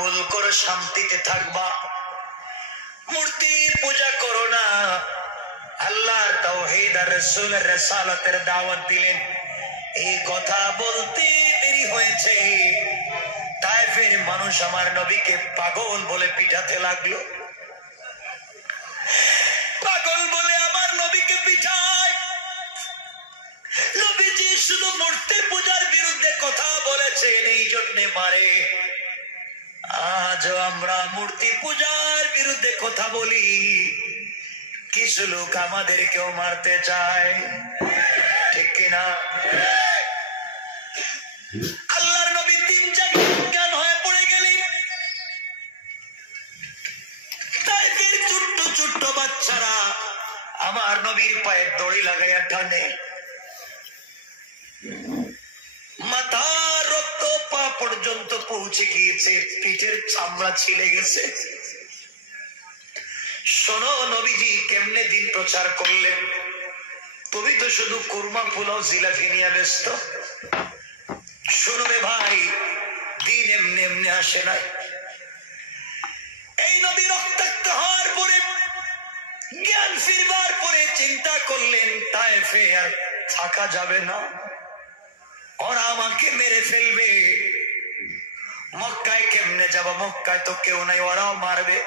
কবুল করে শান্তিতে থাকবা, মূর্তি পূজা করো না। আল্লাহর তাওহীদ আর রাসূলের রিসালাতের দাওয়াত দিলেন। এই কথা বলতে দেরি হয়েছে, তায়েফের মানুষ আমার নবীকে পাগল বলে পিটাতে লাগলো। পাগল বলে আমার নবীকে পিটায়। নবীজি শুধু মূর্তি পূজার বিরুদ্ধে কথা বলেছেন, এই জন্যে মারে। আজও আমরা মূর্তি পূজার বিরুদ্ধে কথা বলি, কিছু লোক আমাদেরকেও মারতে চায়, ঠিক কিনা? আল্লাহর নবী 3 জায়গায় অজ্ঞান হয়ে পড়ে গেলেন। তাইফের ছোট্ট ছোট্ট বাচ্চারা আমার নবীর পায়ে দড়ি লাগাইয়া টানে। মাথার রক্ত পা পর্যন্ত পৌঁছে গিয়েছে, পিঠের চামড়া ছিলে গেছে। শোনো, নবীজি কেমনে দিন প্রচার করলেন। তুমি তো শুধু কুরমা পোলাও জিলাপি নিয়ে ব্যস্ত। শুনবে ভাই, দিন এমনি এমনি আসে নাই। এই নবী রক্তাক্ত হওয়ার পরে, জ্ঞান ফিরবার পরে চিন্তা করলেন তায়েফে আর থাকা যাবে না, ওরা আমাকে মেরে ফেলবে। মক্কায় কেমনে যাব, মক্কায় তো কেউ নাই, ওরাও মারবে।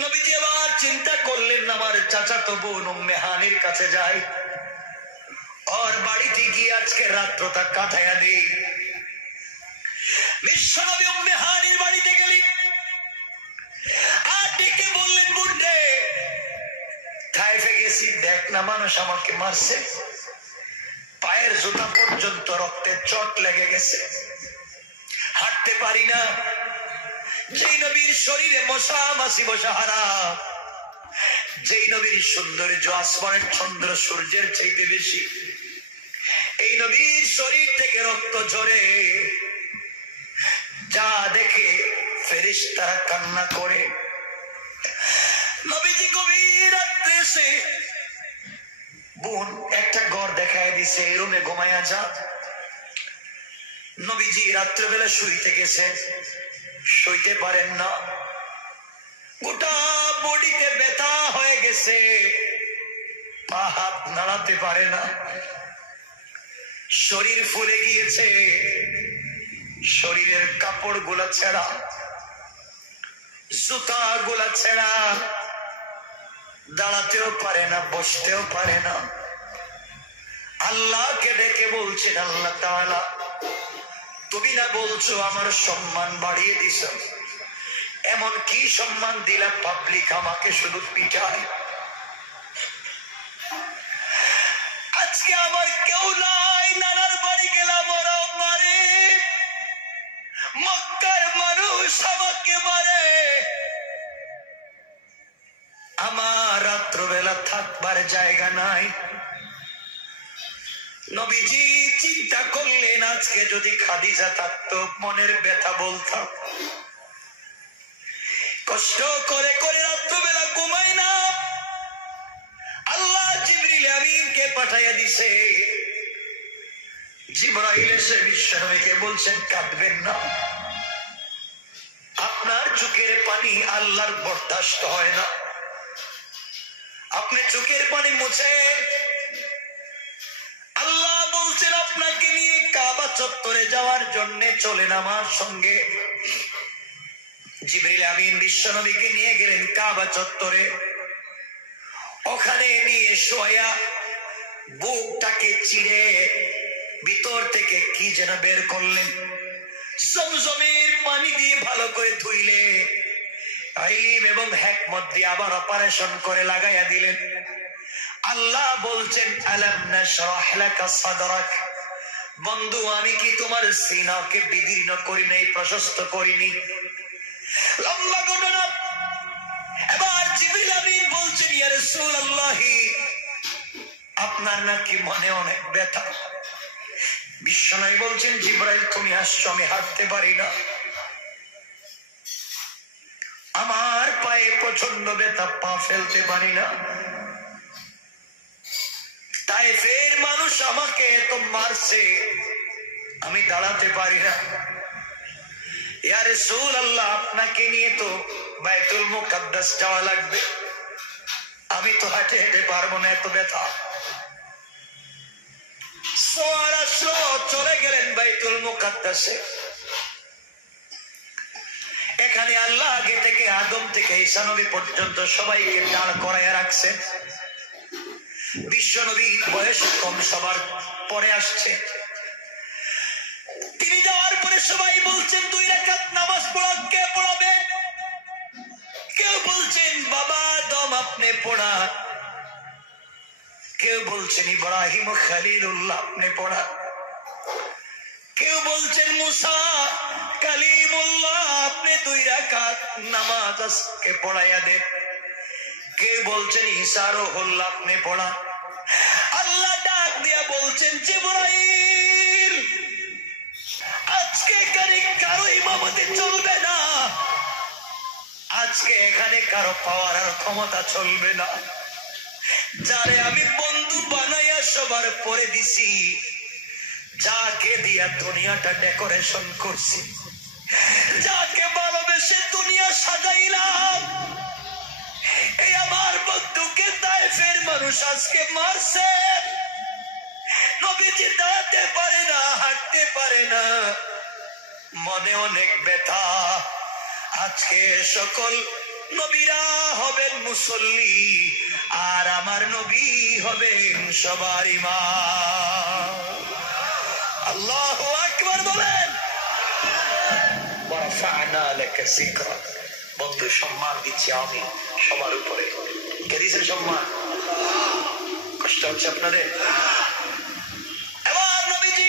নবীজি আবার চিন্তা করলেন আমার চাচাতো বোন উম্মে হানির কাছে যাই, ওর বাড়িতে গিয়ে আজকে রাত্রটা কাটাইয়া দিই। বিশ্বনবী উম্মে হানির বাড়িতে গেলেন আর ডেকে বললেন, বোন রে, তায়েফে গেছি, দেখ না মানুষ আমাকে মারছে, পায়ের জুতা পর্যন্ত রক্তে চট লেগে গেছে, হাঁটতে পারি না। যেই নবীর শরীরে মশা মাছি বসা হারাম, যেই নবীর সৌন্দর্য আসমানের চন্দ্র সূর্যের চাইতে বেশি, এই নবীর শরীর থেকে রক্ত ঝরে, যা দেখে ফেরেশতারা কান্না করে। নবীজি গভীর রাত্রে এসে বোন একটা ঘর দেখায় দিছে, এই রুমে ঘুমাইয়া যা। নবীজি রাত্রেবেলা শুইতে গেছে, শুইতে পারেন না, গোটা বডিতে ব্যথা হয়ে গেছে, পা হাত নাড়াতে পারে না, শরীর ফুলে গিয়েছে, শরীরের কাপড় গুলা ছেঁড়া, জুতা গুলা ছেঁড়া, দাঁড়াতেও পারে না, বসতেও পারে না। আল্লাহকে ডেকে বলছেন, আল্লাহ তাআলা, তুমি না বলছো আমার সম্মান বাড়িয়ে দিছ, এমন কি সম্মান দিলাম পাবলিক আমাকে শুধু পিটায়। আজকে আমার কেউ নাই, নানার বাড়ি গেলাম ওরাও মারে, মক্কার মানুষ আমাকে মারে, আমার রাত্রবেলা থাকবার জায়গা নাই। নবীজি চিন্তা করলেন, আজকে যদি খাদিজা থাকতো মনের ব্যথা বলতাম। কষ্ট করে করে রাত্রবেলা ঘুমাই না, আল্লাহ জিবরিল আমিনকে পাঠাইয়া দিছে। জিবরাইল এসে বিশ্বনবীকে বলছেন, কাঁদবেন না, আপনার চোখের পানি আল্লাহর বরদাস্ত হয় না, আপনি চোখের পানি মুছেন। আল্লাহ বলছেন আপনাকে নিয়ে কাবা চত্বরে যাওয়ার জন্য চলেন আমার সঙ্গে। জিবরিল আমিন বিশ্বনবীকে নিয়ে গেলেন কাবা চত্বরে। ওখানে নিয়ে শোয়া বুকটাকে চিড়ে ভিতর থেকে কি যেন বের করলেন, জমজমের পানি দিয়ে ভালো করে ধুইলে, ইলম এবং হিকমত দিয়ে আবার অপারেশন করে লাগাইয়া দিলেন। আল্লাহ বলছেন, আলাম নাশরাহ লাকা সাদরাক, বন্ধু আমি কি তোমার সিনাকে বিদীর্ণ করি নাই, প্রশস্ত করিনি? লম্বা ঘটনা। এবার জিবরিল আমিন বলছেন, ইয়া রাসূলুল্লাহ, আপনার নাকি মনে অনেক ব্যথা। বিশ্বনবী বলছেন, জিবরাইল তুমি আসছো, আমি হাঁটতে পারি না, আমার পায়ে প্রচন্ড ব্যথা, পা ফেলতে পারি না। তায়েফের মানুষ আমাকে এত মারছে, আমি দাঁড়াতে পারি না। ইয়া রাসূলুল্লাহ, আপনাকে নিয়ে তো বাইতুল মুকাদ্দাস যাওয়া লাগবে, আমি তো হাঁটে হেঁটে পারবো না, এত ব্যথা। চলে গেলেন বাইতুল মুকাদ্দাসে। এখানে আল্লাহ আগে থেকে আদম থেকে ঈসা নবী পর্যন্ত সবাইকে দাঁড় করাইয়া রাখছে। বিশ্ব নবী বয়স কম, সবার পরে আসছে। তিনি যাওয়ার পরে সবাই বলছেন 2 রাকাত নামাজ পড়া, কে পড়াবে? কেউ বলছেন বাবা আদম আপনি পড়া, কেউ বলছেন ইব্রাহিম খলিলুল্লাহ আপনি পড়া, কেউ বলছেন মুসা কালিমুল্লাহ আপনি 2 রাকাত নামাজ আজকে পড়াইয়া দেন, কেউ বলছেন ঈসা রুহুল্লাহ আপনি পড়া। আল্লাহ ডাক দিয়া বলছেন জিবরাইল, আজকে এখানে কারো ইমামতি চলবে না, আজকে এখানে কারো পাওয়ার আর ক্ষমতা চলবে না। যারে আমি বন্ধু বানাইয়া সবার পরে দিছি, যাকে দিয়া দুনিয়াটা ডেকোরেশন করছি, যাকে ভালোবেসে দুনিয়া সাজাইলাম, এই আমার বন্ধুকে তায়েফের মানুষ আজকে মারছে। নবীজি দাঁড়াতে পারে না, হাঁটতে পারে না, মনে অনেক ব্যথা। আজকে সকল নবীরা হবেন মুসল্লি, আর আমার নবী হবেন সবার ইমাম। আল্লাহু আকবার বলেন। ওয়ারাফা'না লাকা যিকরাক, বন্ধু সম্মান দিচ্ছি আমি সবার উপরে। কে দিয়েছেন সম্মান? কষ্ট হচ্ছে আপনাদের? এবার নবীজি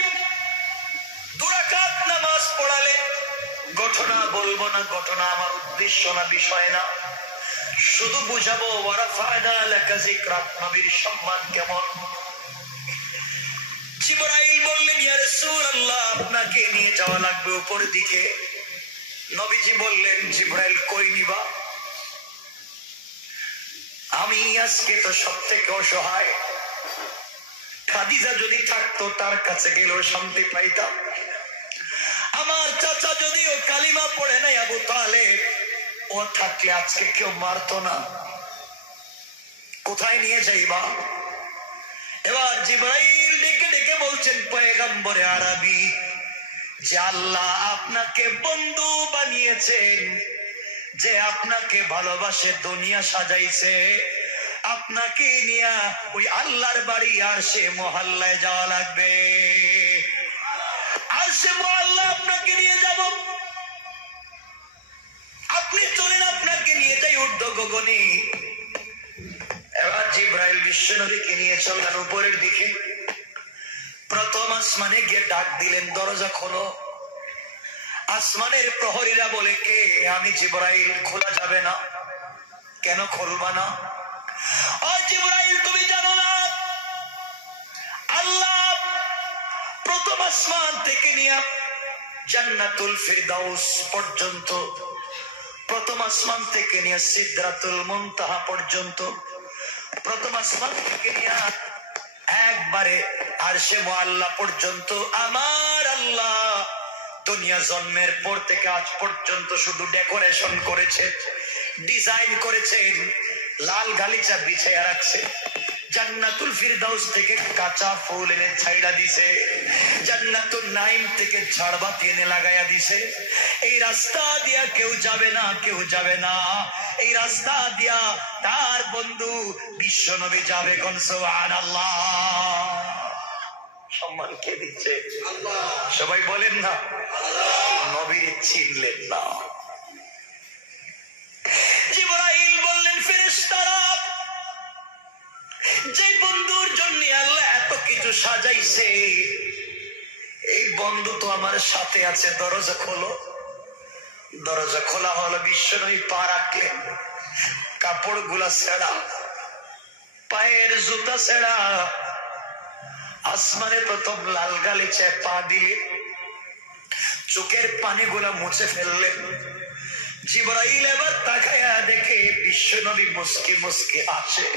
2 রাকাত নামাজ পড়ালেন। ঘটনা বলবো না, ঘটনা আমার উদ্দেশ্য না, বিষয় না, শুধু বুঝাবো ওয়ারাফা'না লাকা যিকরাক, নবীর সম্মান কেমন। জিবরাইল বললেন ইয়া রাসূলুল্লাহ, আপনাকে নিয়ে যাওয়া লাগবে উপর দিকে। নবীজি বললেন জিবরাইল কই নিবা? আমি আজকে তো সবথেকে অসহায়, খাদিজা যদি থাকতো তার কাছে গেলেও শান্তি পাইতাম। আমার চাচা যদিও কালিমা পড়ে নাই আবু তালেব, ও থাকলে আজকে কেউ মারতো না। কোথায় নিয়ে যাইবা? এবার জিবরাইল ডেকে ডেকে বলছেন পয়গম্বরে আরবি, যে আল্লাহ আপনাকে বন্ধু বানিয়েছেন, যে আপনাকে ভালোবাসে দুনিয়া সাজাইছে, আপনাকে নিয়ে ওই আল্লাহর বাড়ি আরশে মহল্লায় যাওয়া লাগবে। আরশে মহল্লা আপনাকে নিয়ে যাব, আপনি চলেন, আপনাকে নিয়ে যাই ঊর্ধ্ব গগনে। এবার জিবরাইল বিশ্বনবীকে নিয়ে চললেন উপরের দিকে। প্রথম আসমানে গিয়ে ডাক দিলেন, দরজা খোলো। আসমানের প্রহরীরা বলে কে? আমি জিবরাইল। খোলা যাবে না। কেন খুলবা না? ও জিবরাইল, তুমি জানো না আল্লাহ প্রথম আসমান থেকে নিয়ে জান্নাতুল ফিরদাউস পর্যন্ত, প্রথম আসমান থেকে নিয়ে সিদরাতুল মুনতাহা পর্যন্ত, প্রথম আসমান থেকে নিয়ে একবারে আরশে মুআল্লা পর্যন্ত আমার আল্লাহ দুনিয়া জন্মের পর থেকে আজ পর্যন্ত শুধু ডেকোরেশন করেছে, ডিজাইন করেছেন, লাল গালিচা বিছাইয়া রাখছে। জান্নাতুল ফিরদাউস থেকে কাঁচা ফুল এনে ছাইড়া দিছে, জান্নাতুল নাইম থেকে ঝাড়বাতি এনে লাগাইয়া দিছে। এই রাস্তা দিয়া কেউ যাবে না, কেউ যাবে না। এই রাস্তা দিয়া তার বন্ধু বিশ্ব নবী যাবে। কোন সুবহানাল্লাহ। সম্মান কে দিচ্ছে? সবাই বলেন না। নবীর চিনলেন না। জিবরাইল বললেন ফেরেশতারা, যে বন্ধুর জন্য আল্লাহ এত কিছু সাজাইছে, এই বন্ধু তো আমার সাথে আছে, দরজা খোলো। দরজা খোলা হলো। বিশ্বনবী পা রাখলেন, কাপড় গুলা ছেঁড়া, পায়ের জুতা ছেঁড়া। আসমানে প্রথম লাল গালিচায় পা দিলে, চোখের পানিগুলা মুছে ফেললেন। জিবরাইল এবার তাকায়া দেখে বিশ্বনবী মুস্কি মুস্কি হাসে।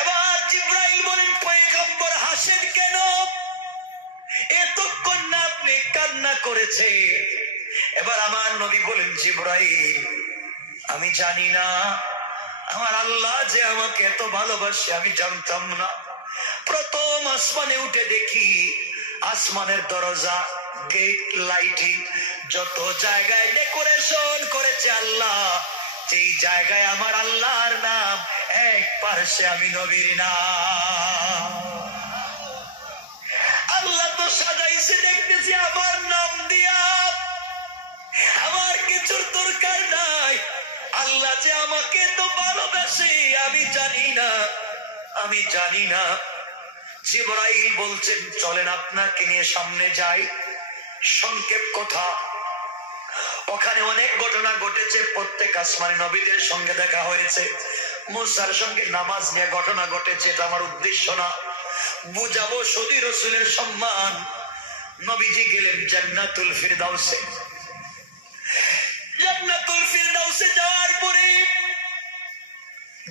এবার জিবরাইল বলেন পয়গম্বর হাসেন কেন? এতক্ষণ না আপনি কান্না করেছে, এবার আমার নবী বলেন, জিবরাইল আমি জানি না আমার আল্লাহ যে আমাকে এত ভালোবাসে, আমি জানতাম না। প্রথম আসমানে উঠে দেখি আসমানের দরজা, গেট, লাইটিং, যত জায়গায় ডেকোরেশন করেছে আল্লাহ, যেই জায়গায় আমার আল্লাহর নাম, এক পাশে আমি নবীর নাম। আল্লাহ তো সাজাইছে, দেখতেছি আমার নাম দিয়া, আমার কিছুর দরকার নাই। আল্লাহ যে আমাকে তো ভালোবাসে আমি জানি না, আমি জানি না। জিবরাইল বলছেন, চলেন আপনাকে নিয়ে সামনে যাই। সংক্ষেপ কথা, ওখানে অনেক ঘটনা ঘটেছে। প্রত্যেক আসমানে নবীদের সঙ্গে দেখা হয়েছে, মুসার সঙ্গে নামাজ নিয়ে ঘটনা ঘটেছে। এটা আমার উদ্দেশ্য না, বুঝাবো শুধু রাসূলের সম্মান। নবীজি গেলেন জান্নাতুল ফিরদাউসে। জান্নাতুল ফিরদাউসে যাওয়ার পরে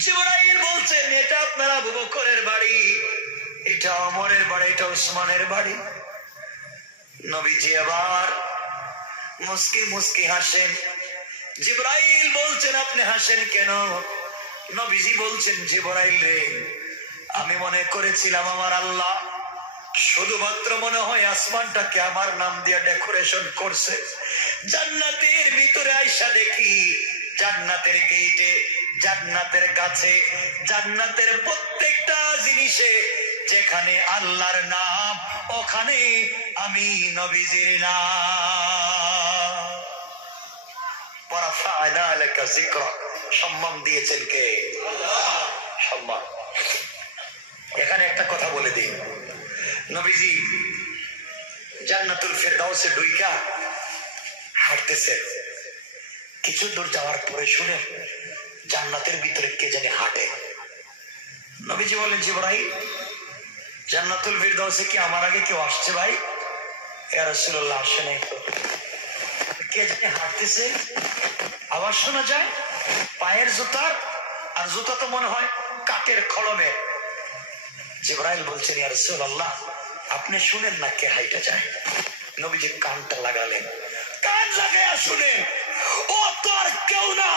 জিবরাইল বলছেন, এটা আপনার আবু বকরের বাড়ি, এটা ওমরের বাড়ি, এটা উসমানের বাড়ি। নবীজি আবার মুস্কি মুস্কি হাসেন। জিবরাইল বলছেন, আপনি হাসেন কেন? নবীজি বলছেন, জিবরাইল রে, আমি মনে করেছিলাম আমার আল্লাহ শুধুমাত্র মনে হয় আসমানটাকে আমার নাম দিয়ে ডেকোরেশন করছে। জান্নাতের ভিতরে আইসা দেখি জান্নাতের গেটে, জান্নাতের কাছে, জান্নাতের প্রত্যেকটা জিনিসে যেখানে আল্লাহর নাম, ওখানে আমি নবীজির নাম। ওয়ারাফা'না লাকা যিকরাক, সম্মান দিয়েছেন কে? সম্মান। এখানে একটা কথা বলে দিই, নবীজি জান্নাতুল ফিরদাউসে ঢুইকা হাঁটতেছে। কিছু দূর যাওয়ার পরে শুনে জান্নাতের ভিতরে কে জানি হাঁটে। নবীজি বলেন, জিবরাইল জান্নাতুল ফিরদাউসে কি আমার আগে কেউ আসছে ভাই? ইয়া রাসূলুল্লাহ, আসে নাই তো। কে জানি হাঁটতেছে, আওয়াজ শোনা যায় পায়ের জুতার, আর জুতা তো মনে হয় কাঠের খড়মের। জিবরাইল বলছেন, ইয়া রাসূলুল্লাহ আপনি শুনেন না কে হাইটা যায়? নবীজি কানটা লাগালেন, কান লাগায়া শুনেন, ও তো আর কেউ না,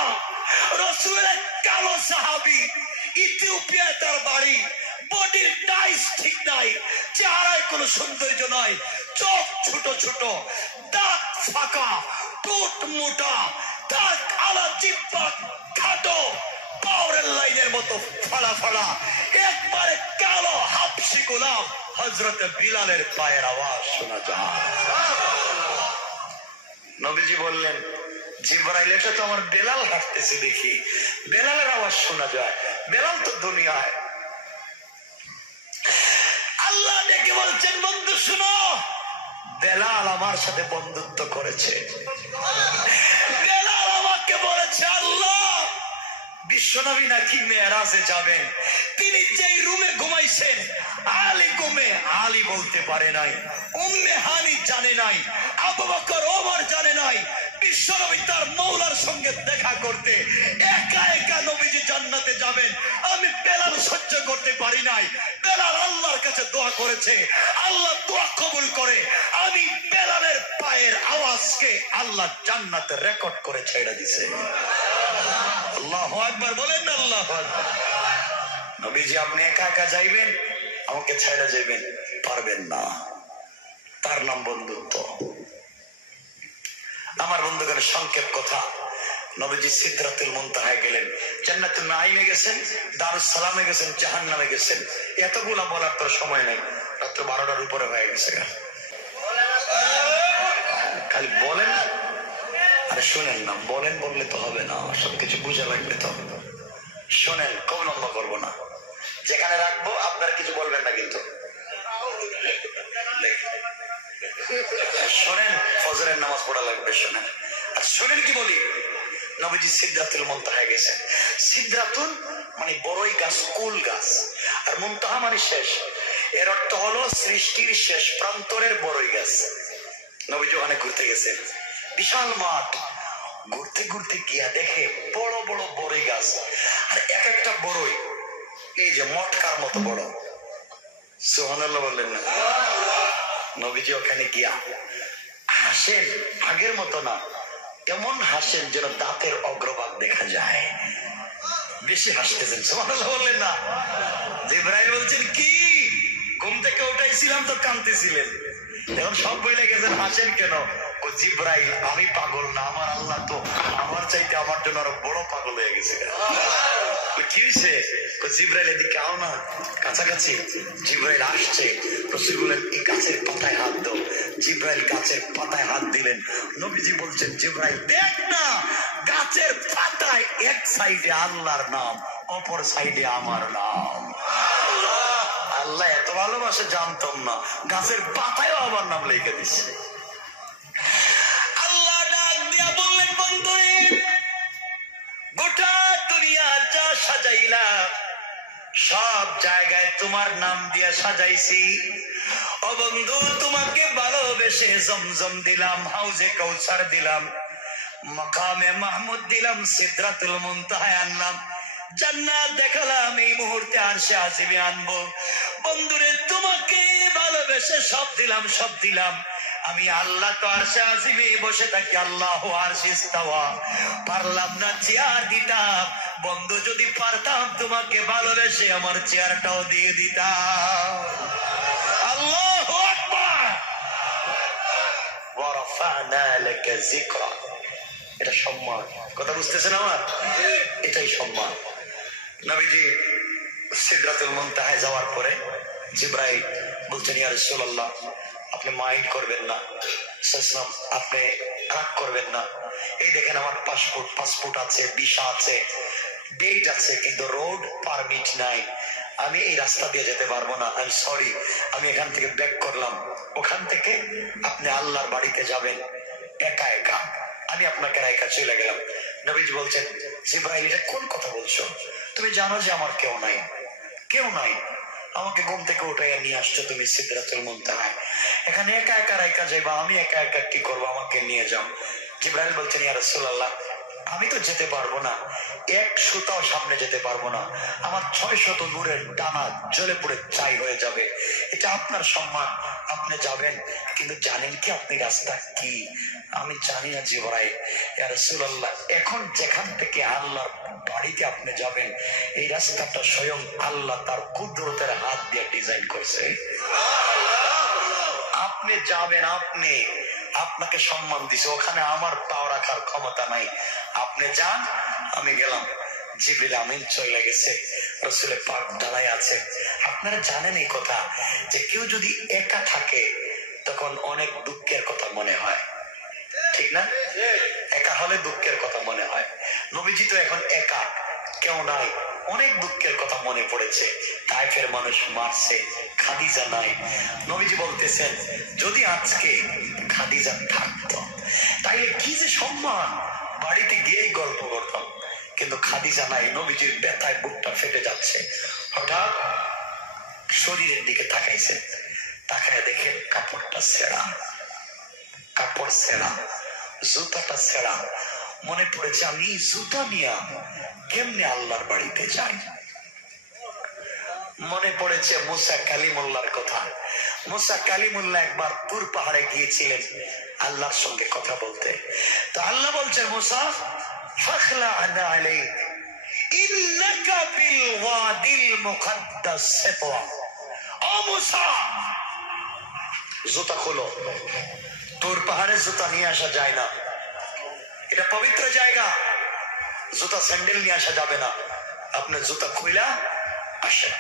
রাসূলের কালো সাহাবী, ইথিওপিয়ায় তার বাড়ি, বডির টাইস ঠিক নাই, চেহারায় কোনো সৌন্দর্য নাই, চোখ ছোট ছোট, দাঁত ফাঁকা, ঠোঁট মোটা, দাঁত আলা, জিহ্বা খাটো, পাওয়ারের লাইনের মতো ফাড়া ফাড়া, একবারে কালো হাবশি গোলাম। হযরতে বিলালের পায়ের আওয়াজ শোনা যায়। নবীজি বললেন, জিবরাইল এটা তো আমার বেলাল হাঁটতেছে দেখি, বেলালের আওয়াজ শোনা যায়। বেলাল তো দুনিয়ায়। আল্লাহ ডেকে বলছেন, বন্ধু শুনো, বেলাল আমার সাথে বন্ধুত্ব করেছে। বেলাল আমাকে বলেছে, আল্লাহ বিশ্বনবী নাকি মেরাজে যাবেন, তিনি যেই রুমে ঘুমাইছেন আলী ঘুমে আলী বলতে পারে নাই, উম্মে হানি জানে নাই, আবু বকর ওমর জানে নাই। বিশ্বনবী তার মওলার সঙ্গে দেখা করতে একা একা নবীজি জান্নাতে যাবেন, আমি বেলাল সহ্য করতে পারি নাই। বেলাল আল্লাহর কাছে দোয়া করেছে, আল্লাহ দোয়া কবুল করে আমি বেলালের পায়ের আওয়াজকে আল্লাহ জান্নাতে রেকর্ড করে ছেড়ে দিছে। আল্লাহু আকবার বলেন না, আল্লাহু আকবার। নবীজি আপনি একা একা যাইবেন, আমাকে ছেড়ে যাইবেন, পারবেন না। তার নাম বন্ধুত্ব। আমার বন্ধুগণ, সংক্ষেপ কথা, নবীজি সিদরাতুল মুনতাহায় গেলেন, জান্নাতুল নাঈমে গেছেন, দারুস সালামে গেছেন, জাহান্নামে গেছেন। এতগুলা বলার তো সময় নেই, রাত্র 12টার উপরে হয়ে গেছে। খালি বলেন আরে শুনেন না, বলেন বললে তো হবে না, সবকিছু বুঝা লাগবে তো। শোনেন, কম লম্বা করবো না, যেখানে রাখবো আপনারা কিছু বলবেন না কিন্তু। শোনেন, ফজরের নামাজ পড়া লাগবে, শোনেন। আর শোনেন কি বলি, নবীজি সিদরাতুল মুনতাহায় গেছেন। সিদরাতুল মানে বড়ই গাছ, কুল গাছ, আর মুনতাহা মানে শেষ। এর অর্থ হলো সৃষ্টির শেষ প্রান্তরের বড়ই গাছ। নবীজি ওখানে ঘুরতে গেছেন, বিশাল মাঠ। ঘুরতে ঘুরতে গিয়া দেখে বড় বড় বড়ই গাছ, আর এক একটা বড়ই এই যে মটকার মতো বড়। সুবহানাল্লাহ বললেন না? নবীজি ওখানে গিয়া হাসেন আগের মতো না, এমন হাসেন যেন দাঁতের অগ্রভাগ দেখা যায়। বেশি হাসতেছেন, সুবহানাল্লাহ বললেন না? জিবরাইল বলছেন কি, ঘুম থেকে উঠাইছিলাম তো কাঁদতেছিলেন, এখন সব বইলে গেছেন, হাসেন কেন? ও জিবরাইল, আমি পাগল না, আমার আল্লাহ তো আমার চাইতে আমার জন্য আরো বড় পাগল হয়ে গেছে। কি হয়েছে? জিবরাইল এদিকে আও না, কাছাকাছি। জিবরাইল আসছে, রাসূল বলেন এই গাছের পাতায় হাত দাও। জিবরাইল গাছের পাতায় হাত দিলেন। নবীজি বলছেন জিবরাইল দেখ না, গাছের পাতায় এক সাইডে আল্লাহর নাম, অপর সাইডে আমার নাম। আল্লাহ এত ভালোবাসে জানতাম না, গাছের পাতায়ও আমার নাম লিখে দিচ্ছে। আল্লাহ ডাক দিয়া বললেন বন্ধুরে, গোটা দুনিয়া যা সাজাইলা সব জায়গায় তোমার নাম দিয়া সাজাইছি। ও বন্ধু, তোমাকে ভালোবেসে জমজম দিলাম, হাউজে কাউসার দিলাম, মাকামে মাহমুদ দিলাম, সিদরাতুল মুনতাহায় আনলাম, জান্নাত দেখালাম, এই মুহূর্তে আরশে আজিমে আনবো। বন্ধুরে, তোমাকে ভালোবেসে সব দিলাম, সব দিলাম। আমি আল্লাহ তো আরশে আজিমে বসে থাকি, আল্লাহু আরশে ইস্তাওয়া। পারলাম না চেয়ার দিতাম, বন্ধু যদি পারতাম তোমাকে ভালোবেসে আমার চেয়ারটাও দিয়ে দিতাম। আল্লাহু আকবার। ওয়া রাফা'না লাকা যিকরা, এটা সম্মান। কথা বুঝতেছেন আমার? এটাই সম্মান। নবীজি সিদরাতুল মুনতাহায় যাওয়ার পরে জিবরাইল বলছেন, ইয়া রাসূলুল্লাহ, আপনি মাইন্ড করবেন না, সাল্লাম আপনি রাগ করবেন না, এই দেখেন আমার পাসপোর্ট আছে, ভিসা আছে, ডেট আছে, কিন্তু রোড পারমিট নাই, আমি এই রাস্তা দিয়ে যেতে পারবো না, আই এম সরি, আমি এখান থেকে ব্যাক করলাম। ওখান থেকে আপনি আল্লাহর বাড়িতে যাবেন একা একা, আমি আপনাকে একা চলে গেলাম। নবীজি বলছেন, জিবরাইল এটা কোন কথা বলছো? তুমি জানো যে আমার কেউ নাই, কেউ নাই, আমাকে ঘুম থেকে উঠাইয়া নিয়ে আসছো তুমি সিদরাতুল মুনতাহায়, এখানে একা একা রাইকা যাইবা, আমি একা একা কি করবো, আমাকে নিয়ে যাও। জিবরাইল বলছেন, ইয়া রাসূলুল্লাহ, আমি তো যেতে পারবো না, এক সুতাও সামনে যেতে পারবো না, আমার 600 নূরের ডানা জ্বলে পুড়ে ছাই হয়ে যাবে, এটা আপনার সম্মান, আপনি যাবেন, কিন্তু জানেন কি আপনি রাস্তা কি? আমি জানি না জিবরাইল। ইয়া রাসূলুল্লাহ, এখন যেখান থেকে আল্লাহর বাড়িতে আপনি যাবেন, এই রাস্তাটা স্বয়ং আল্লাহ তার কুদরতের হাত দিয়ে ডিজাইন করছে। আপনি যাবেন, আপনি, আপনাকে সম্মান দিছে, ওখানে আমার পাও রাখার ক্ষমতা নাই, আপনি যান, আমি গেলাম। জিবরিল আমিন চলে গেছে, রাসূলের পাক দাঁড়ায় আছে। আপনারা জানেন এই কথা যে কেউ যদি একা থাকে তখন অনেক দুঃখের কথা মনে হয়, ঠিক না? একা হলে দুঃখের কথা মনে হয়। নবীজি তো এখন একা, কেউ নাই, অনেক দুঃখের কথা মনে পড়েছে। তাইফের মানুষ মারছে, খাদিজা নাই। নবীজি বলতেছেন, যদি আজকে খাদিজা থাকতো তাইলে কি যে সম্মান, বাড়িতে গিয়েই গল্প করতাম, কিন্তু খাদিজা নাই। নবীজির ব্যথায় বুকটা ফেটে যাচ্ছে। হঠাৎ শরীরের দিকে তাকাইছে, তাকায় দেখে কাপড়টা ছেঁড়া, কাপড় ছেঁড়া, জুতাটা ছেঁড়া। মনে পড়েছে, আমি জুতা নিয়ে কেমনে আল্লাহর বাড়িতে যাই। মনে পড়েছে মুসা কালিমুল্লাহর কথা। মুসা কালিমুল্লাহ একবার তুর পাহাড়ে গিয়েছিলেন আল্লাহর সঙ্গে কথা বলতে। তো আল্লাহ বলছেন, মুসা ফাখলা আলাইক ইন্নাকা বিল ওয়াদিল মুকদ্দাস সাতওয়া। ও মুসা, জুতা খোলো। তুর পাহাড়ে জুতা নিয়ে আসা যায় না, এটা পবিত্র জায়গা, জুতা স্যান্ডেল নিয়ে আসা যাবে না, আপনি জুতা খুইলা আসেন।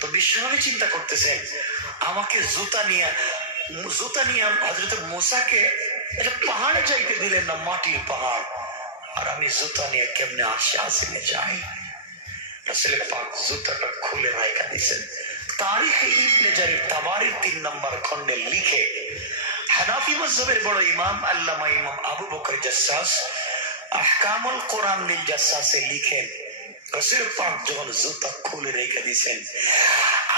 তো বিশ্বনবী চিন্তা করতেছেন, আমাকে জুতা নিয়ে হযরত মুসাকে এটা পাহাড়ে যাইতে দিলেন না, মাটির পাহাড়, আর আমি জুতা নিয়ে কেমনে আরশে আজিমে যাই? রাসূল পাক জুতাটা খুলে রাখা দিয়েছেন। তারিখে ইবনে জারির তাবারির 3 নম্বর খণ্ডে লিখে, হানাফি মাযহাবের বড় ইমাম আল্লামা ইমাম আবু বকর জাসসাস আহকামুল কোরআন লিল জাসসাসে লিখেন, রাসূল পাক যখন জুতা খুলে রেখে দিয়েছেন,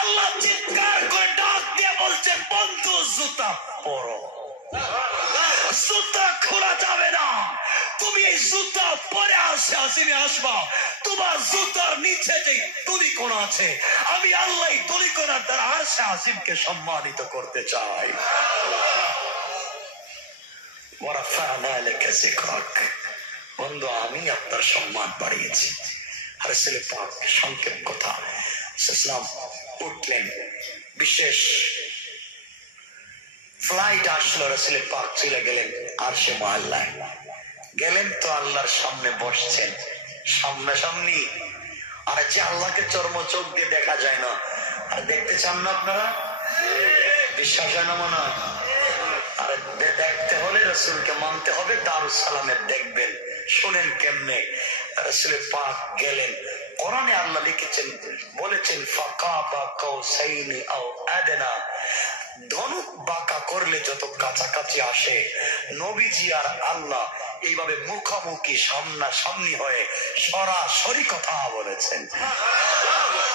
আল্লাহ চিৎকার করে ডাক দিয়ে বলছেন, বন্ধু জুতা পরো। জুতা খোলা যাবে না, তুমি এই জুতা পরে আরশে আজিমে আসবা। তোমার জুতার নিচে যে তুলিকোনা আছে, আমি আল্লাহ তুলিকোনার দ্বারা আরশে আজিমকে সম্মানিত করতে চাই। বন্ধু আমি আপনার সম্মান বাড়িয়েছি। রাসূল পাক সংক্ষেপ কথা ইসলাম উঠলেন, বিশেষ ফ্লাইট আসলো, রাসূল পাক চলে গেলেন আরশে মুআল্লায় গেলেন, তো আল্লাহর সামনে বসছেন সামনাসামনি। আর যে আল্লাহকে চর্ম চোখ দিয়ে দেখা যায় না, আর দেখতে চান না আপনারা? বিশ্বাস হয় না মনে হয়? আর দেখতে হলে রাসূলকে মানতে হবে, দারুস সালামে দেখবেন। শুনেন কেমনে রাসূল পাক গেলেন। কোরআনে আল্লাহ লিখেছেন, বলেছেন ফাকাবা কাউসাইনি আও আদনা, ধনুক বাঁকা করলে যত কাছাকাছি আসে, নবীজি আর আল্লাহ এইভাবে মুখোমুখি সামনাসামনি হয়ে সরাসরি কথা বলেছেন।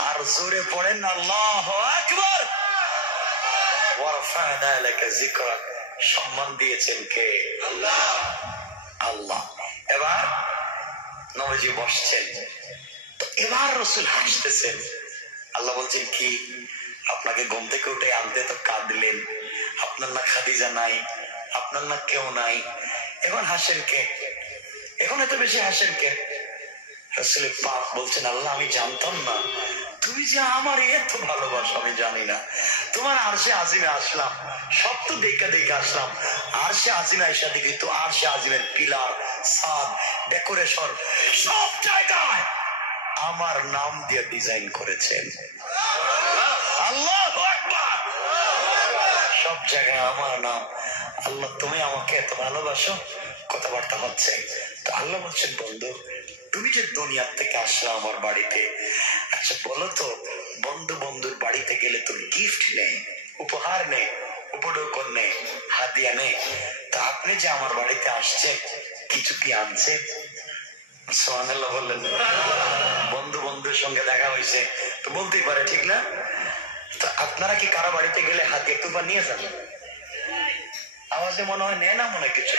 আর জোরে পড়েন আল্লাহু আকবার। ওয়ারফা'না লাকা যিকরাক, সম্মান দিয়েছেন কে? আল্লাহ। আল্লাহ। এবার নবীজি বসছেন, তো এবার রাসূল হাসতেছেন। আল্লাহ বলছেন কি, আপনাকে ঘুম থেকে উঠে আনতে তো কাঁদলেন, আপনার না খাদিজা নাই, আপনার না কেউ নাই, এখন হাসেন কে? এখন এত বেশি হাসেন কে? রাসূল পাক বলছেন, আল্লাহ আমি জানতাম না তুমি যে আমার এত ভালোবাসো, আমি জানি না। তোমার আরশে আজিমে আসলাম, সব তো দেখে দেখে আসলাম। আরশে আজিমে আইসা দেখি তো আরশে আজিমের পিলার, ছাদ, ডেকোরেশন সব জায়গায় আমার নাম দিয়ে ডিজাইন করেছেন। আল্লাহু আকবার। সব জায়গায় আমার নাম। আল্লাহ তুমি আমাকে এত ভালোবাসো, কথাবার্তা হচ্ছে। তো আল্লাহ বলছেন, বন্ধু তুমি যে দুনিয়ার থেকে আসলে আমার বাড়িতে, আচ্ছা বলো তো, বন্ধু বন্ধুর বাড়িতে গেলে তো গিফট নেই, উপহার নেই, উপঢৌকন নেই, হাদিয়া নেই। তা আপনি যে আমার বাড়িতে আসছেন, কিছু কি আনছে? সুবহানাল্লাহ বললেন। বন্ধু বন্ধুর সঙ্গে দেখা হয়েছে তো বলতেই পারে, ঠিক না? তো আপনারা কি কারো বাড়িতে গেলে হাদিয়া তুফা নিয়ে যান? আওয়াজে মনে হয় নেয় না, মনে হয় কিছু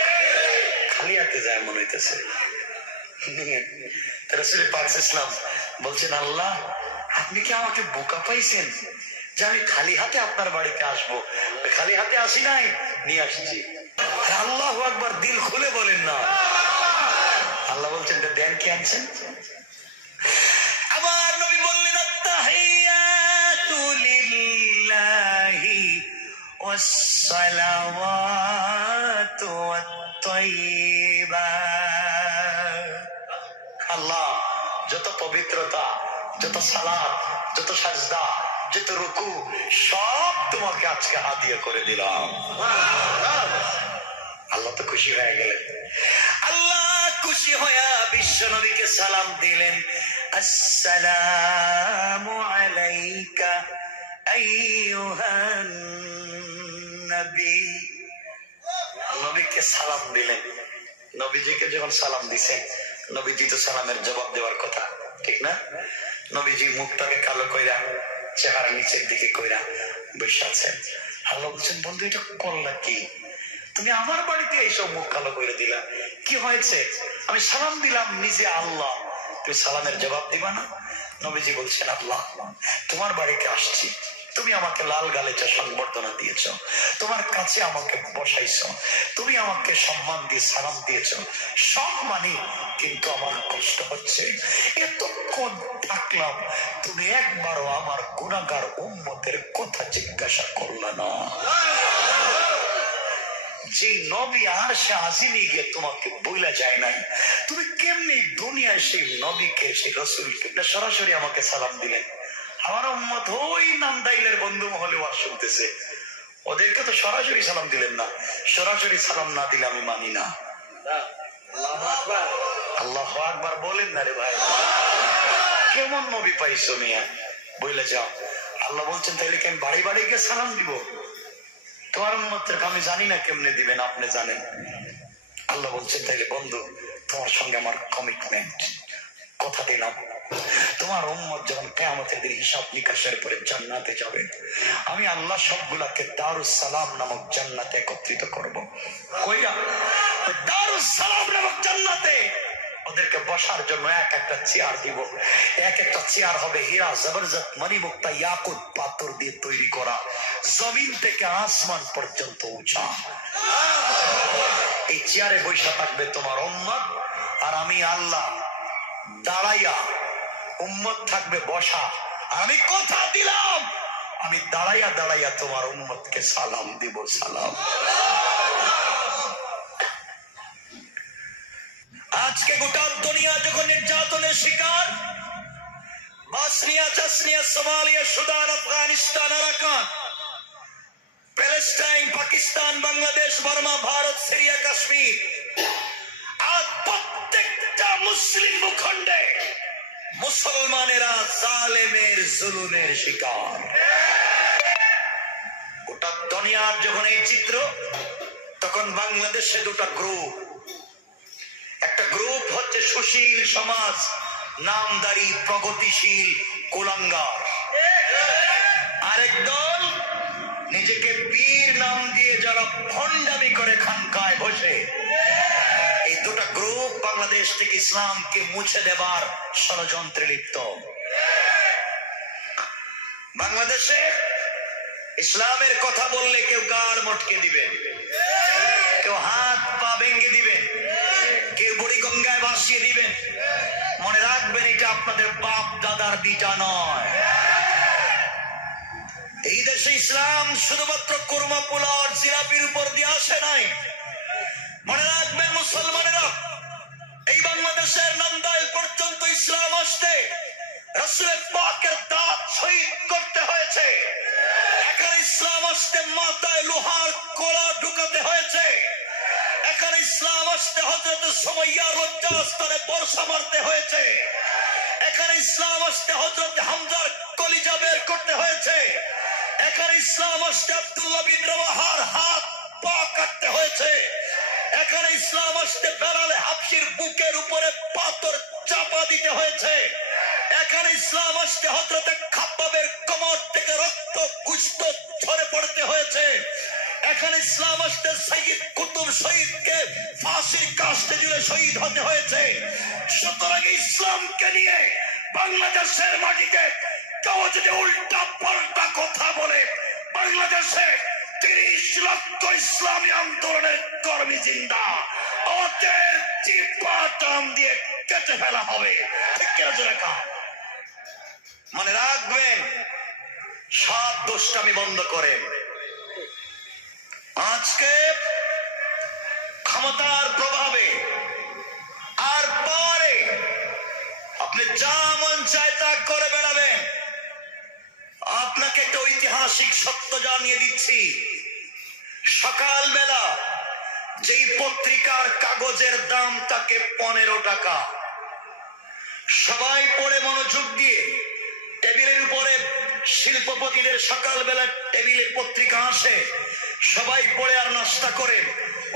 খালি হাতে যায় মনে হইতেছে। রাসূল পাক সাল্লাল্লাহু আলাইহি ওয়াসাল্লাম বলছেন, আল্লাহ আপনি কি আমাকে বোকা পাইছেন যে আমি খালি হাতে আপনার বাড়িতে আসবো? খালি হাতে আসি নাই, নিয়ে আসছি। আল্লাহু আকবার, দিল খুলে বলেন না। আল্লাহ বলছেন, দেন কি আনছেন? আমার নবী বললেন, আত্তাহিয়াতু লিল্লাহি ওয়াস সালাওয়াতু ওয়াত তাইয়্যিবাত। আল্লাহ যত পবিত্রতা, যত সালাত, যত সাজদা, যত রুকু, সব তোমাকে আজকে হাদিয়া করে দিলাম। আল্লাহ তো খুশি হয়ে গেলেন। আল্লাহ খুশি হয়ে বিশ্ব নবীকে সালাম দিলেন, আসসালামু আলাইকা আইয়ুহান নবী। নবীকে সালাম দিলেন। নবীজিকে যখন সালাম দিছেন, নবীজি তো সালামের জবাব দেওয়ার কথা, ঠিক না? নবীজি মুখটাকে কালো কইরা, চেহারা নিচের দিকে কইরা বসে আছেন। আল্লাহ বলছেন, বন্ধু এটা করলা কি? তুমি আমার বাড়িতে এইসব মুখ কালো করে দিলা, কি হয়েছে? আমি সালাম দিলাম নিজে আল্লাহ, তুমি সালামের জবাব দিবা না? নবীজি বলছেন, আল্লাহ তোমার বাড়িতে আসছি, তুমি আমাকে লাল গালিচা সংবর্ধনা দিয়েছ, তোমার কাছে আমাকে বসাইছ, তুমি আমাকে সম্মান দিয়ে সালাম দিয়েছ, সব মানি, কিন্তু আমার কষ্ট হচ্ছে। এতক্ষণ থাকলাম, তুমি একবারও আমার গুনাহগার উম্মতের কথা জিজ্ঞাসা করলা না। যে নবী আরশে আজিমে গিয়ে তোমাকে বইলা যায় নাই, তুমি কেমনি দুনিয়ায় সেই নবীকে, সেই রাসূলকে সরাসরি আমাকে সালাম দিলেন? আমার উম্মত ওই নান্দাইলের বন্ধু মহলে ওয়াজ শুনতেছে, ওদেরকে তো সরাসরি সালাম দিলেন না। সরাসরি সালাম না দিলে আমি মানি না। আল্লাহু আকবার বলেন না রে ভাই। কেমন নবী পাইছো মিয়া, বইলে যাও। আল্লাহ বলছেন, তাইলে কি আমি বাড়ি বাড়ি গিয়ে সালাম দিব? তোমার উম্মতকে আমি জানি না কেমনে দিবেন, আপনি জানেন। আল্লাহ বলছেন, তাইলে বন্ধু তোমার সঙ্গে আমার কমিটমেন্ট, কথা দিলাম, তোমার উম্মত যখন কিয়ামতের দিন হিসাব নিকাশের পরে জান্নাতে যাবে, আমি আল্লাহ সবগুলাকে দারুস সালাম নামক জান্নাতে একত্রিত করব। কইরা দারুস সালাম নামক জান্নাতে ওদেরকে বসার জন্য এক একটা চেয়ার দিব। এক একটা চেয়ার হবে হীরা জবরদস্ত মণিমুক্তা ইয়াকুত পাথর দিয়ে তৈরি করা, জমিন থেকে আসমান পর্যন্ত উঁচা। এই চেয়ারে বৈশা থাকবে তোমার উম্মত, আর আমি আল্লাহ দাঁড়াইয়া, উম্মত থাকবে বসা। আর আমি কথা দিলাম, আমি দাঁড়াইয়া দাঁড়াইয়া তোমার উম্মতকে সালাম দিব। সালাম। আজকে গোটা দুনিয়া যখন নির্যাতনের শিকার, বসনিয়া, জসনিয়া, Somalia, Sudan, Afghanistan, Arakan, Palestine, Pakistan, Bangladesh, Burma, Bharat, Syria, Kashmir, আর প্রত্যেকটা মুসলিম ভূখণ্ডে মুসলমানেরা জালেমের জুলুমের শিকার। গোটা দুনিয়ার যখন এই চিত্র, তখন বাংলাদেশে দুটা গ্রুপ। একটা গ্রুপ হচ্ছে সুশীল সমাজ, নামদারি, প্রগতিশীল, কুলাঙ্গার। আরেক দল নিজেকে পীর নাম দিয়ে যারা ভণ্ডামি করে খানকায় বসে। এই দুটা গ্রুপ বাংলাদেশ থেকে ইসলামকে মুছে দেবার ষড়যন্ত্রে লিপ্ত। বাংলাদেশে ইসলামের কথা বললে কেউ গাড় মটকে দিবে, কেউ হাত পা ভেঙে দিবে, কেউ বুড়ি গঙ্গায় ভাসিয়ে দিবেন। মনে রাখবেন, এটা আপনাদের বাপ দাদার বিটা নয়। এই দেশে ইসলাম শুধুমাত্র কুরমা পোলাও আর জিলাপির উপর দিয়ে আসে নাই। মনে রাখবেন মুসলমানেরা, এই বাংলাদেশের নান্দাইল পর্যন্ত ইসলাম আসতে রাসূল পাকের দাঁত শহীদ করতে হয়েছে। এখানে ইসলাম আসতে মাথায় লোহার কড়া ঢুকাতে হয়েছে। এখানে ইসলাম আসতে হযরত সুমাইয়ার লজ্জাস্থানে বর্ষা মারতে হয়েছে। এখানে ইসলাম আসতে হযরত হামজার কলিজা বের করতে হয়েছে। এখানে ইসলাম আসতে আব্দুল্লাহ বিন রওয়াহার হাত পা কাটতে হয়েছে। এখানে ইসলাম আসতে বেলাল হাবশির বুকের উপরে পাথর চাপা দিতে হয়েছে। এখানে ইসলাম আসতে হযরত খাব্বাবের কোমর থেকে রক্ত গুস্ত ঝরে পড়তে হয়েছে। এখানে ইসলাম আসতে সাইয়্যিদ কুতুব শহীদকে ফাঁসির কাস্টে ঝুলে শহীদ হতে হয়েছে। সুতরাং ইসলামকে নিয়ে বাংলাদেশের মাটিতে কেউ যদি উল্টা পাল্টা কথা বলে, বাংলাদেশে 30 লক্ষ ইসলামী আন্দোলনের কর্মী জিন্দা, ওদের চিপা টান দিয়ে কেটে ফেলা হবে। ঠিক কিনা? মনে রাখবেন, সব দুষ্টামি বন্ধ করে আজকে ক্ষমতার প্রভাবে আর পরে আপনি যা মন চায় তা করে বেড়াবেন। আপনাকে একটা ঐতিহাসিক সত্য জানিয়ে দিচ্ছি, সকালবেলা যেই পত্রিকার কাগজের দাম তাকে 15 টাকা, সবাই পড়ে মনোযোগ দিয়ে, টেবিলের উপরে শিল্পপতিদের সকালবেলা টেবিলে পত্রিকা আসে, সবাই পড়ে আর নাস্তা করে,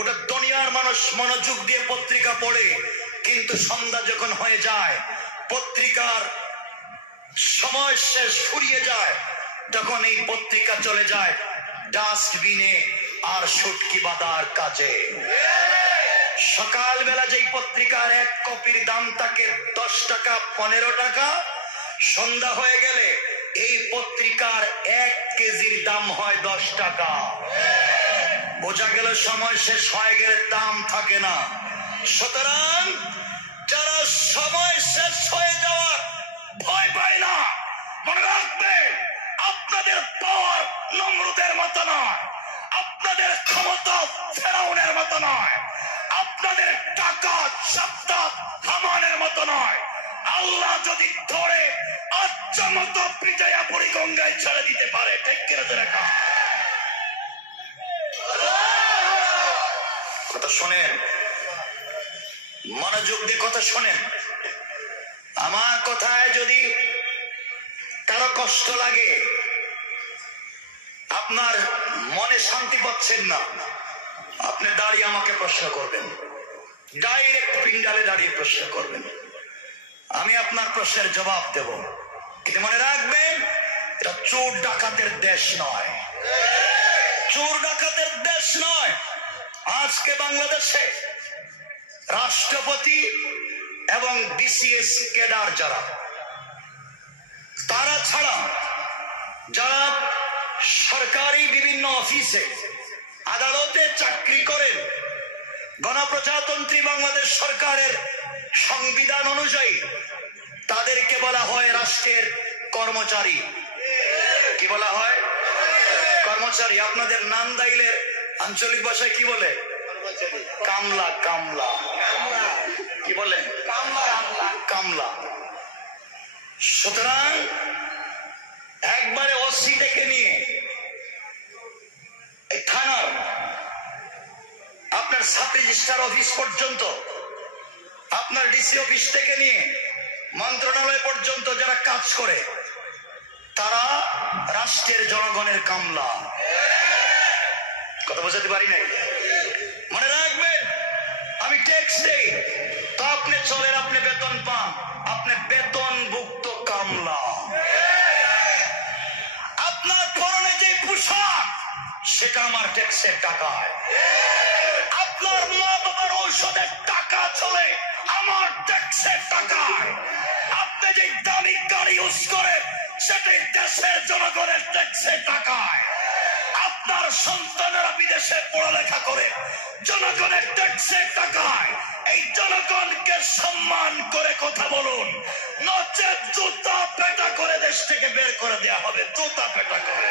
ওটা দুনিয়ার মানুষ মনোযোগ দিয়ে পত্রিকা পড়ে। কিন্তু সন্ধ্যা যখন হয়ে যায়, পত্রিকার সময় শেষ ফুরিয়ে যায়, তখন এই পত্রিকা চলে যায় ডাস্টবিনে আর শুটকি বাঁধার কাজে। সকালবেলা যেই পত্রিকার এক কপির দাম থাকে 10 টাকা, 15 টাকা, সন্ধ্যা হয়ে গেলে এই পত্রিকার 1 কেজির দাম হয় 10 টাকা। বোঝা গেল সময় শেষ হয়ে গেলে দাম থাকে না। সুতরাং যারা সময় শেষ হয়ে যাওয়ার ভয় পায় না, মনে রাখবে, আপনাদের পাওয়ার নমরুদের মতো নয়, আপনাদের ক্ষমতা ফেরাউনের মতো নয়, আপনাদের টাকা সাদ্দাত হামানের মতো নয়। আল্লাহ যদি ধরে আচ্ছা মতো পিটাইয়া বুড়ি গঙ্গায় ছেড়ে দিতে পারে। ঠিক কিনা? কথা শোনেন, মনোযোগ দিয়ে কথা শোনেন। আমার কথায় যদি কারো কষ্ট লাগে, আপনার মনে শান্তি পাচ্ছেন না, আপনি দাঁড়িয়ে আমাকে প্রশ্ন করবেন, ডাইরেক্ট পিন্ডালে দাঁড়িয়ে প্রশ্ন করবেন, আমি আপনার প্রশ্নের জবাব দেব। কিন্তু মনে রাখবেন, এটা চোর ডাকাতের দেশ নয়, চোর ডাকাতের দেশ নয়। আজকে বাংলাদেশে রাষ্ট্রপতি এবং বিসিএস ক্যাডার যারা, তারা ছাড়া যারা সরকারি বিভিন্ন অফিসে আদালতে চাকরি করেন, গণপ্রজাতন্ত্রী বাংলাদেশ সরকারের সংবিধান অনুযায়ী তাদেরকে বলা হয় রাষ্ট্রের কর্মচারী। কি বলা হয়? কর্মচারী। আপনাদের নান্দাইলের আঞ্চলিক ভাষায় কি বলে? কামলা। কামলা কি বলেন? কামলা। সুতরাং একবারে ওসি থেকে নিয়ে এই থানার আপনার সাব রেজিস্ট্রার অফিস পর্যন্ত, আপনার ডিসি অফিস থেকে নিয়ে মন্ত্রণালয় পর্যন্ত যারা কাজ করে তারা রাষ্ট্রের জনগণের কামলা। কথা বোঝাতে পারি নাই? মনে রাখবেন, আমি ট্যাক্স দেই তো আপনি চলেন, আপনি বেতন পান, আপনি বেতনভুক্ত কামলা। আপনার পরনে যে পোশাক সেটা আমার ট্যাক্সের টাকায়। আপনার মা বাবার ঔষধের টাকা চলে আমার ট্যাক্সের টাকায়। আপনি যে দামি গাড়ি ইউজ করেন সেটাই দেশের জনগণের ট্যাক্সের টাকায়। আপনার সন্তানেরা বিদেশে পড়ালেখা করে জনগণের ট্যাক্সের টাকায়। এই জনগণকে সম্মান করে কথা বলুন, নচেৎ জুতা পেটা করে দেশ থেকে বের করে দেওয়া হবে। জুতা পেটা করে।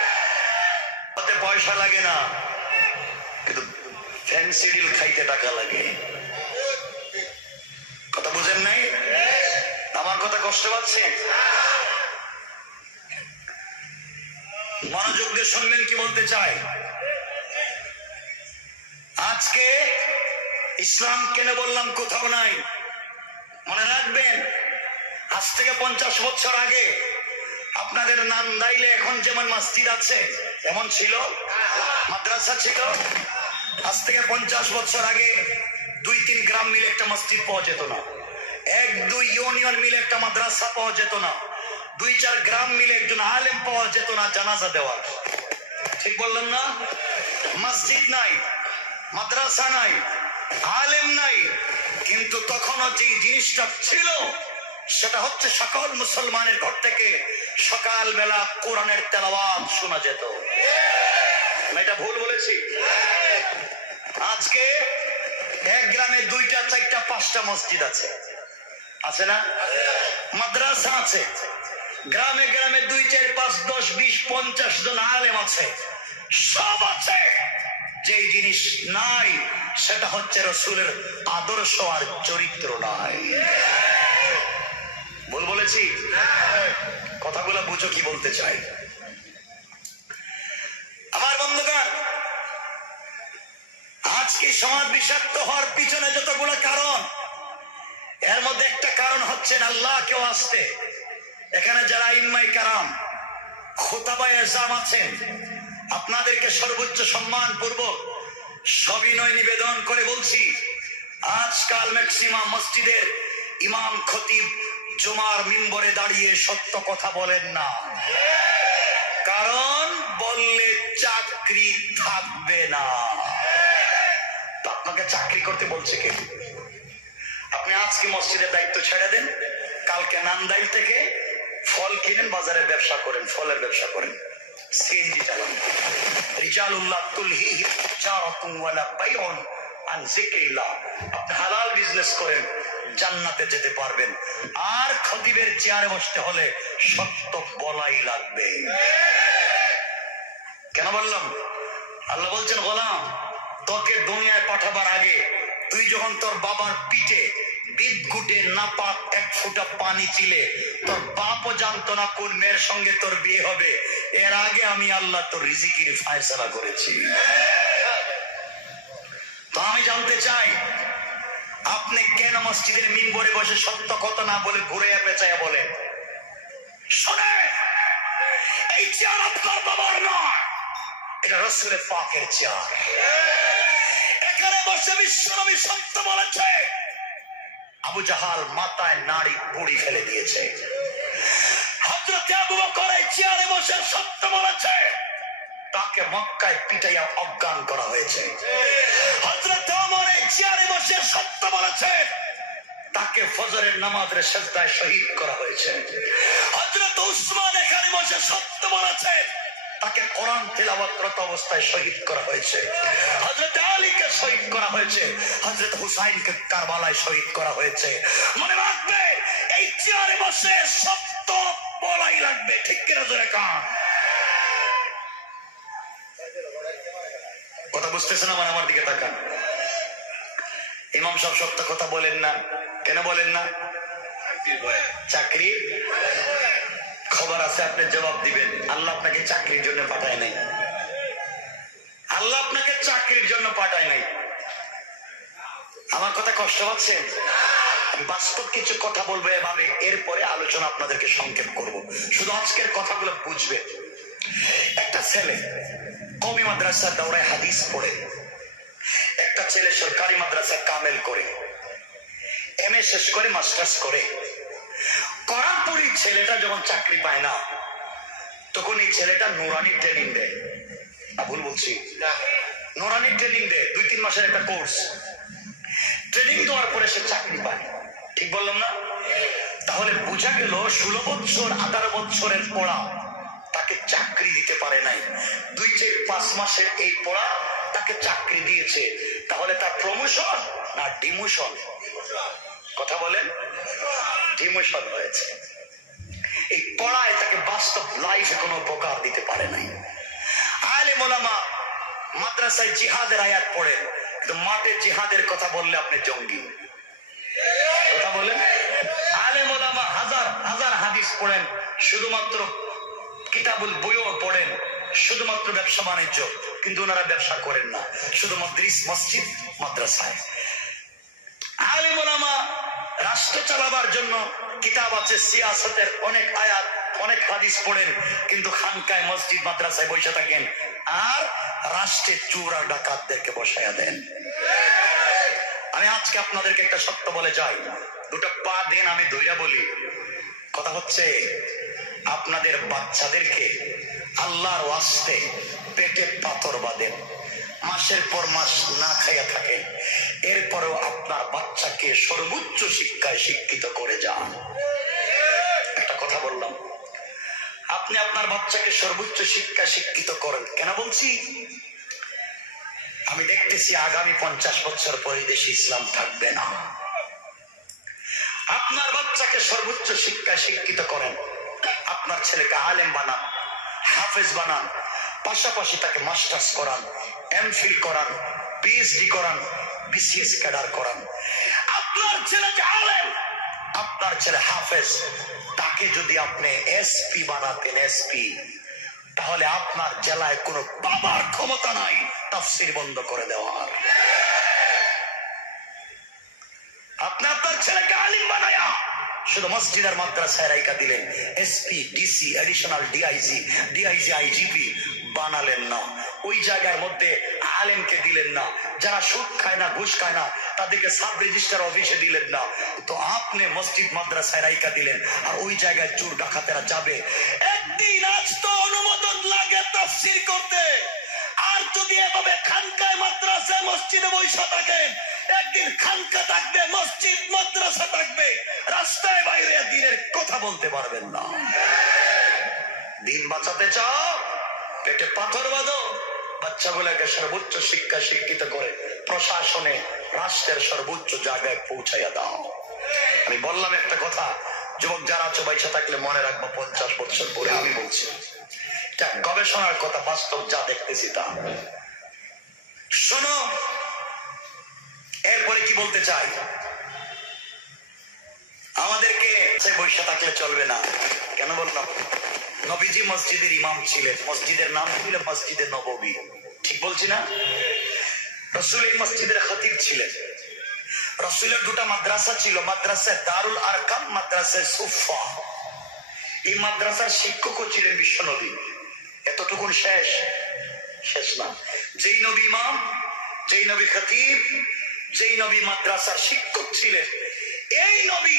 তাতে পয়সা লাগে না, কিন্তু ফ্যান্সি ডিল খাইতে টাকা লাগে। কথা বুঝেন নাই? আমার কথা কষ্ট পাচ্ছেন? মনোযোগ দিয়ে শুনবেন কি বলতে চাই। আজকে ইসলাম কেন বললাম কোথাও নাই। মনে রাখবেন, আজ থেকে 50 বছর আগে আপনাদের নান্দাইলে এখন যেমন মসজিদ আছে এমন ছিল, মাদ্রাসা ছিল। আজ থেকে 50 বছর আগে 2-3 গ্রাম মিলে একটা মসজিদ পাওয়া যেত না, 1-2 ইউনিয়ন মিলে একটা মাদ্রাসা পাওয়া যেত না, 2-4 গ্রাম মিলে একজন আলেম পাওয়া যেত না জানাজা দেওয়ার। ঠিক বললাম না? মসজিদ নাই, মাদ্রাসা নাই, আলেম নাই, কিন্তু তখনও যে জিনিসটা ছিল সেটা হচ্ছে সকল মুসলমানের ঘর থেকে সকালবেলা কোরআনের তেলাওয়াত শোনা যেত। এটা ভুল বলেছি? আজকে এক গ্রামে 2টা 4টা 5টা মসজিদ আছে, আছে না? মাদ্রাসা আছে, গ্রামে গ্রামে 2, 4, 5, 10, 20, 50 জন আলেম আছে, সব আছে। যে জিনিস নাই সেটা হচ্ছে রাসূলের আদর্শ আর চরিত্র নাই। ভুল বলেছি? কথাগুলো বুঝো কি বলতে চাই। আমার বন্ধুগণ, আজকে সমাজ বিষাক্ত হওয়ার পিছনে যতগুলো কারণ, এর মধ্যে একটা কারণ হচ্ছে আল্লাহ কেউ আসতে। এখানে যারা ইমাম কারাম খুতাবায়ে আযম আছেন, আপনাদেরকে সর্বোচ্চ সম্মান পূর্বক সবিনয় নিবেদন করে বলছি, আজকাল ম্যাক্সিমাম মসজিদের ইমাম খতিব জুমার মিম্বরে দাঁড়িয়ে সত্য কথা বলেন না, কারণ বললে চাকরি থাকবে না। আপনাকে চাকরি করতে বলছে কে? আপনি আজকে মসজিদের দায়িত্ব ছেড়ে দেন, কালকে নান্দাইল থেকে ফল কিনেন, বাজারে ব্যবসা করেন, ফলের ব্যবসা করেন, সিএনজি চালান। রিজালুল্লাহ তুলহিহিম তিজারাতুন ওয়ালা বাইউন আন যিকরিল্লাহ। আপনি হালাল বিজনেস করেন, জান্নাতে যেতে পারবেন। আর খতিবের চেয়ারে বসতে হলে সত্য বলাই লাগবে। কেন বললাম? আল্লাহ বলছেন, গোলাম তোকে দুনিয়ায় পাঠাবার আগে তুই যখন তোর বাবার পিঠে বিদঘুটে নাপাক 1 ফোঁটা পানি ছিলে, তোর বাপও জানতো না কোন মেয়ের সঙ্গে তোর বিয়ে হবে। এর আগে আমি আল্লাহ তোর রিজিকের ফয়সালা করেছি। তো আমি জানতে চাই, আপনি কেন মসজিদের মিম্বরে বসে সত্য কথা না বলে ঘুরে পেঁচায় বলেন? শোনে, এই চেয়ার আপনার বাবার নয়, এটা রাসূলের পাকের চেয়ার। এখানে বসে বিশ্বনবী সত্য বলেছে, আবু জাহাল মাথায় নাড়ি পুড়ি ফেলে দিয়েছে। হযরত আবু বকর এই চেয়ারে বসে সত্য বলেছে, তাকে মক্কায় পিটাইয়া অজ্ঞান করা হয়েছে। হযরত ওমর এই চেয়ারে বসে সত্য বলেছে, তাকে ফজরের নামাজের সিজদায় শহীদ করা হয়েছে। হযরত উসমান এখানে বসে সত্য বলেছে, তাকে কোরআন তিলাওয়াতরত অবস্থায় শহীদ করা হয়েছে। হযরত আলীকে শহীদ করা হয়েছে, হযরত হুসাইনকে কারবালায় শহীদ করা হয়েছে। মনে রাখবে, এই চেয়ারে বসে সত্য বলাই লাগবে, ঠিক কিনা জোরে কান? কথা বুঝতেছেন? আমার দিকে তাকান। ইমাম সাহেব সত্য কথা বলেন না, কেন বলেন না? চাকরি খবর আছে, আপনি জবাব দিবেন। আল্লাহ আপনাকে চাকরির জন্য পাঠায় নাই, আল্লাহ আপনাকে চাকরির জন্য পাঠায় নাই। আমার কথা কষ্ট হচ্ছে? বাস্তব কিছু কথা বলবো এভাবে, এরপরে আলোচনা আপনাদেরকে সংক্ষেপ করব। শুধু আজকের কথাগুলো বুঝবে। একটা ছেলে কওমি মাদ্রাসার দাওরায় হাদিস পড়ে, একটা ছেলে সরকারি মাদ্রাসায় কামেল করে, এমএ শেষ করে মাস্টার্স করে, করার পরই ছেলেটা যখন চাকরি পায় না, তখন এই ছেলেটা নুরানি ট্রেনিং দেয়। ভুল বলছি? নুরানি ট্রেনিং দেয়, 2-3 মাসের একটা কোর্স। ট্রেনিং দেওয়ার পরে সে চাকরি পায়, ঠিক বললাম না? তাহলে বোঝা গেল 16 বছর 18 বছরের পড়া তাকে চাকরি দিতে পারে নাই। 2-5 মাসের এই পড়া তাকে চাকরি দিয়েছে। তাহলে তার প্রমোশন না ডিমোশন? কথা বলেন। ডিমোশন হয়েছে। এই পড়ায় তাকে বাস্তব লাইফে কোনো উপকার দিতে পারে নাই। আলেম ওলামা মাদ্রাসায় জিহাদের আয়াত পড়ে, কিন্তু মাঠে জিহাদের কথা বললে আপনি জঙ্গি। কথা বলেন। আলেম ওলামা হাজার হাজার হাদিস পড়েন, শুধুমাত্র কিতাবুল বইও পড়েন, শুধুমাত্র ব্যবসা বাণিজ্য, কিন্তু ওনারা ব্যবসা করেন না, শুধু মসজিদ মাদ্রাসায়। আলেম ওলামা রাষ্ট্র চালাবার জন্য কিতাব আছে, সিয়াসতের অনেক আয়াত অনেক হাদিস পড়েন, কিন্তু খানকায় মসজিদ মাদ্রাসায় বসে থাকেন আর রাষ্ট্রের চোর আর ডাকাতদেরকে বসায়া দেন। আমি আজকে আপনাদেরকে একটা সত্য বলে যাই, দুটো পা দেন আমি ধইরা বলি। কথা হচ্ছে, আপনাদের বাচ্চাদেরকে আল্লাহর ওয়াস্তে পেটে পাথর বাঁধেন, মাসের পর মাস না খাইয়া থাকে, এরপরেও আপনার বাচ্চাকে সর্বোচ্চ শিক্ষায় শিক্ষিত করে যান। একটা কথা বললাম, আপনি আপনার বাচ্চাকে সর্বোচ্চ শিক্ষা শিক্ষিত করেন। কেন বলছি? আমি দেখতেছি আগামী 50 বছর পরে দেশে ইসলাম থাকবে না। আপনার বাচ্চাকে সর্বোচ্চ শিক্ষা শিক্ষিত করেন, আপনার ছেলেকে আলেম বানান, হাফেজ বানান, পাশাপাশি তাকে মাস্টার্স করান, এমফিল করান, পিএইচডি করান, বিসিএস ক্যাডার করান। আপনার ছেলেকে আলেম, আপনার ছেলে হাফেজ, তাকে যদি আপনি এসপি বানাতেন, এসপি, তাহলে আপনার জেলায় কোনো বাবার ক্ষমতা নাই তাফসীর বন্ধ করে দেওয়ার। আপনি আপনার ছেলেকে আলিম বানায়া শুধু মসজিদ আর মাদ্রাসায় রাইখা দিলেন, SP, DC, additional DIG, DIG, IGP বানালেন না। ওই জায়গার মধ্যে আলেমকে দিলেন না। যারা সুদ খায় না, ঘুষ খায় না, তাদেরকে সাব রেজিস্ট্রার অফিসে দিলেন না। তো আপনি মসজিদ মাদ্রাসায় রাইখা দিলেন, আর ওই জায়গায় চোর ডাকাতেরা যাবে। একদিন আজ তো অনুমোদন লাগে তাফসীর করতে, আর যদি এভাবে খানকায় মাদ্রাসায় মসজিদে বৈশা থাকেন, একদিন খানকা থাকবে, মসজিদ মাদ্রাসা থাকবে, রাস্তায় বাইরে দিনের কথা বলতে পারবেন না। দিন বাঁচাতে চাও, পেটে পাথর বাঁধো, বাচ্চাগুলোকে সর্বোচ্চ শিক্ষা শিক্ষিত করে প্রশাসনে রাষ্ট্রের সর্বোচ্চ জায়গায় পৌঁছাইয়া দাও। আমি বললাম একটা কথা, যুবক যারা আছো বাইচা থাকলে মনে রাখবো, 50 বছর পরে আমি বলছি, এটা গবেষণার কথা, বাস্তব যা দেখতেছি তা শোনো। এরপরে কি বলতে চাই, আমাদেরকে বৈশা থাকলে চলবে না। কেন বললাম? নবীজি মসজিদের ইমাম ছিলেন, মসজিদের নাম ছিল মসজিদে নববী, ঠিক বলছি না? রাসূল এই মসজিদের খতিব ছিলেন। রাসূলের দুটো মাদ্রাসা ছিল, মাদ্রাসা দারুল আরকাম, মাদ্রাসা সুফা। এই মাদ্রাসার শিক্ষকও ছিলেন বিশ্ব নবী। এতটুকুন শেষ? শেষ না। যেই নবী ইমাম, যেই নবী খতিব, যেই নবী মাদ্রাসার শিক্ষক ছিলেন, এই নবী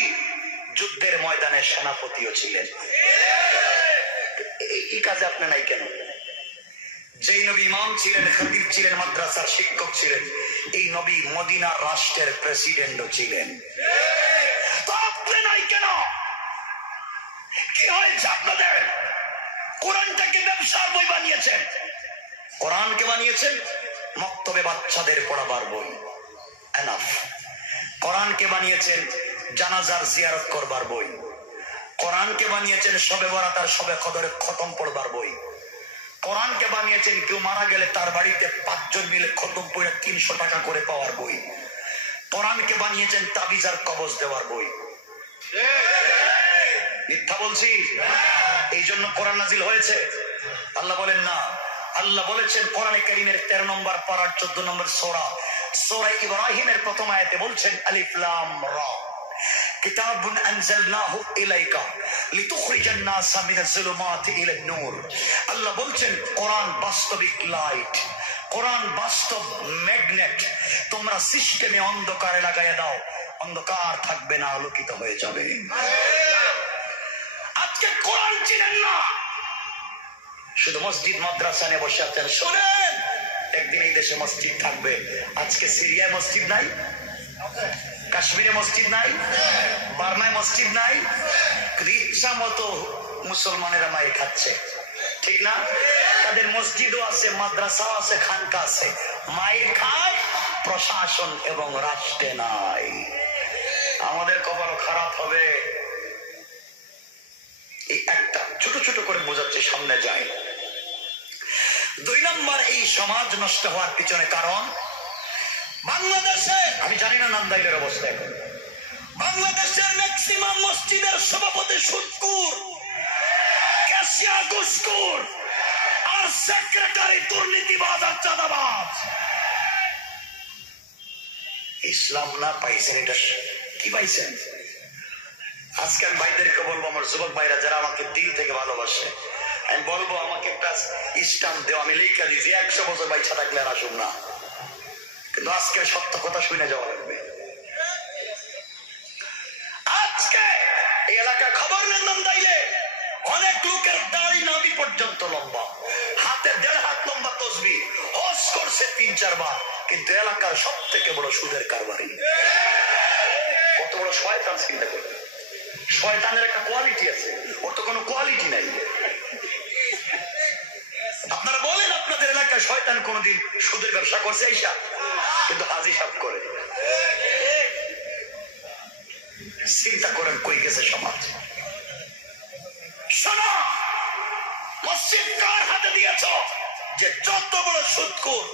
যুদ্ধের ময়দানে সেনাপতিও ছিলেন। এই কাজে আপনি নাই কেন? যেই নবী ইমাম ছিলেন, খতিব ছিলেন, মাদ্রাসার শিক্ষক ছিলেন, এই নবী মদিনা রাষ্ট্রের প্রেসিডেন্টও ছিলেন। তো আপনি নাই কেন? কি হয়েছে আপনাদের? কোরআনটাকে ব্যবসার বই বানিয়েছেন, কোরআনকে বানিয়েছেন মক্তবে বাচ্চাদের পড়াবার বই, এনাফ। কোরআনকে বানিয়েছেন জানাজার জিয়ারত করবার বই, কোরআনকে বানিয়েছেন শবে বরাত আর শবে কদরে খতম পড়বার বই, কোরআনকে বানিয়েছেন কেউ মারা গেলে তার বাড়িতে 5 জন মিলে খতম পড়ে 300 টাকা করে পাওয়ার বই, কোরআনকে বানিয়েছেন তাবিজ আর কবজ দেওয়ার বই। মিথ্যা বলছি? এই জন্য কোরআন নাজিল হয়েছে? আল্লাহ বলেন না। আল্লাহ বলেছেন কোরআনে কারীমের 13 নম্বর পারার 14 নম্বর সূরা, সূরা ইব্রাহিমের প্রথম আয়াতে বলছেন আলিফ লাম রা কিতাবুন আনজালনাহু ইলাইকা লিতুখরিজান নাসা মিনাজ যুলুমাতি ইলান নূর। আল্লাহ বলছেন কোরআন বাস্তবিক লাইট, কোরআন বাস্তব ম্যাগনেট। তোমরা সিস্টেমে অন্ধকারে লাগাইয়া দাও, অন্ধকার থাকবে না, আলোকিত হয়ে যাবে। আজকে কোরআন চিনেন না, শুধু মসজিদ মাদ্রাসা নিয়ে বসে আছেন। শোনেন, একদিন এই দেশে মসজিদ থাকবে। আজকে সিরিয়ায় মসজিদ নাই, কাশ্মীরে মসজিদ নাই, বার্মায় মসজিদ নাই, ইচ্ছা মতো মুসলমানেরা মায়ের খাচ্ছে, ঠিক না? তাদের মসজিদও আছে, মাদ্রাসাও আছে, খানকা আছে, মায়ের খায়, প্রশাসন এবং রাষ্ট্রে নাই। আমাদের কপালও খারাপ হবে। এই একটা ছোট ছোট করে বোঝাচ্ছে, সামনে যায়। 2 নম্বর, এই সমাজ নষ্ট হওয়ার পিছনে কারণ বাংলাদেশে, আমি জানি না নান্দাইলের অবস্থা এখন, বাংলাদেশের ম্যাক্সিমাম মসজিদের সভাপতি সুদখোর, ক্যাশিয়ার ঘুষখোর, আর সেক্রেটারি দুর্নীতিবাজ আর চাঁদাবাজ। ইসলাম না পাইছেন, এটা কি পাইছেন? আজকে আমি ভাইদেরকে বলবো, আমার যুবক ভাইরা যারা আমাকে দিল থেকে ভালোবাসে, আমি বলবো আমাকে একটা স্টাম্প দেও, আমি লিখে দিয়েছি 100 বছর বাইচা থাকলে আর আসুন না, কিন্তু আজকে সত্য কথা শুনে যাওয়া লাগবে। আজকে এই এলাকার খবর নেন, নান্দাইলে অনেক লোকের দাড়ি নাভি পর্যন্ত লম্বা, হাতে 1.5 হাত লম্বা তসবিহ, হজ করছে 3-4 বার, কিন্তু এলাকার সব থেকে বড় সুদের কারবারি। কত বড় শয়তান চিন্তা করবে। শয়তানের একটা কোয়ালিটি আছে, ওর তো কোনো কোয়ালিটি নাই। আপনারা বলেন আপনাদের এলাকায় শয়তান কোনদিন সুদের ব্যবসা করছে? এইসা কিন্তু হাজি সাহেব করে। চিন্তা করেন কই গেছে সমাজ। শোনো, মসজিদ কার হাতে দিয়েছ? যে যত বড় সুদখোর,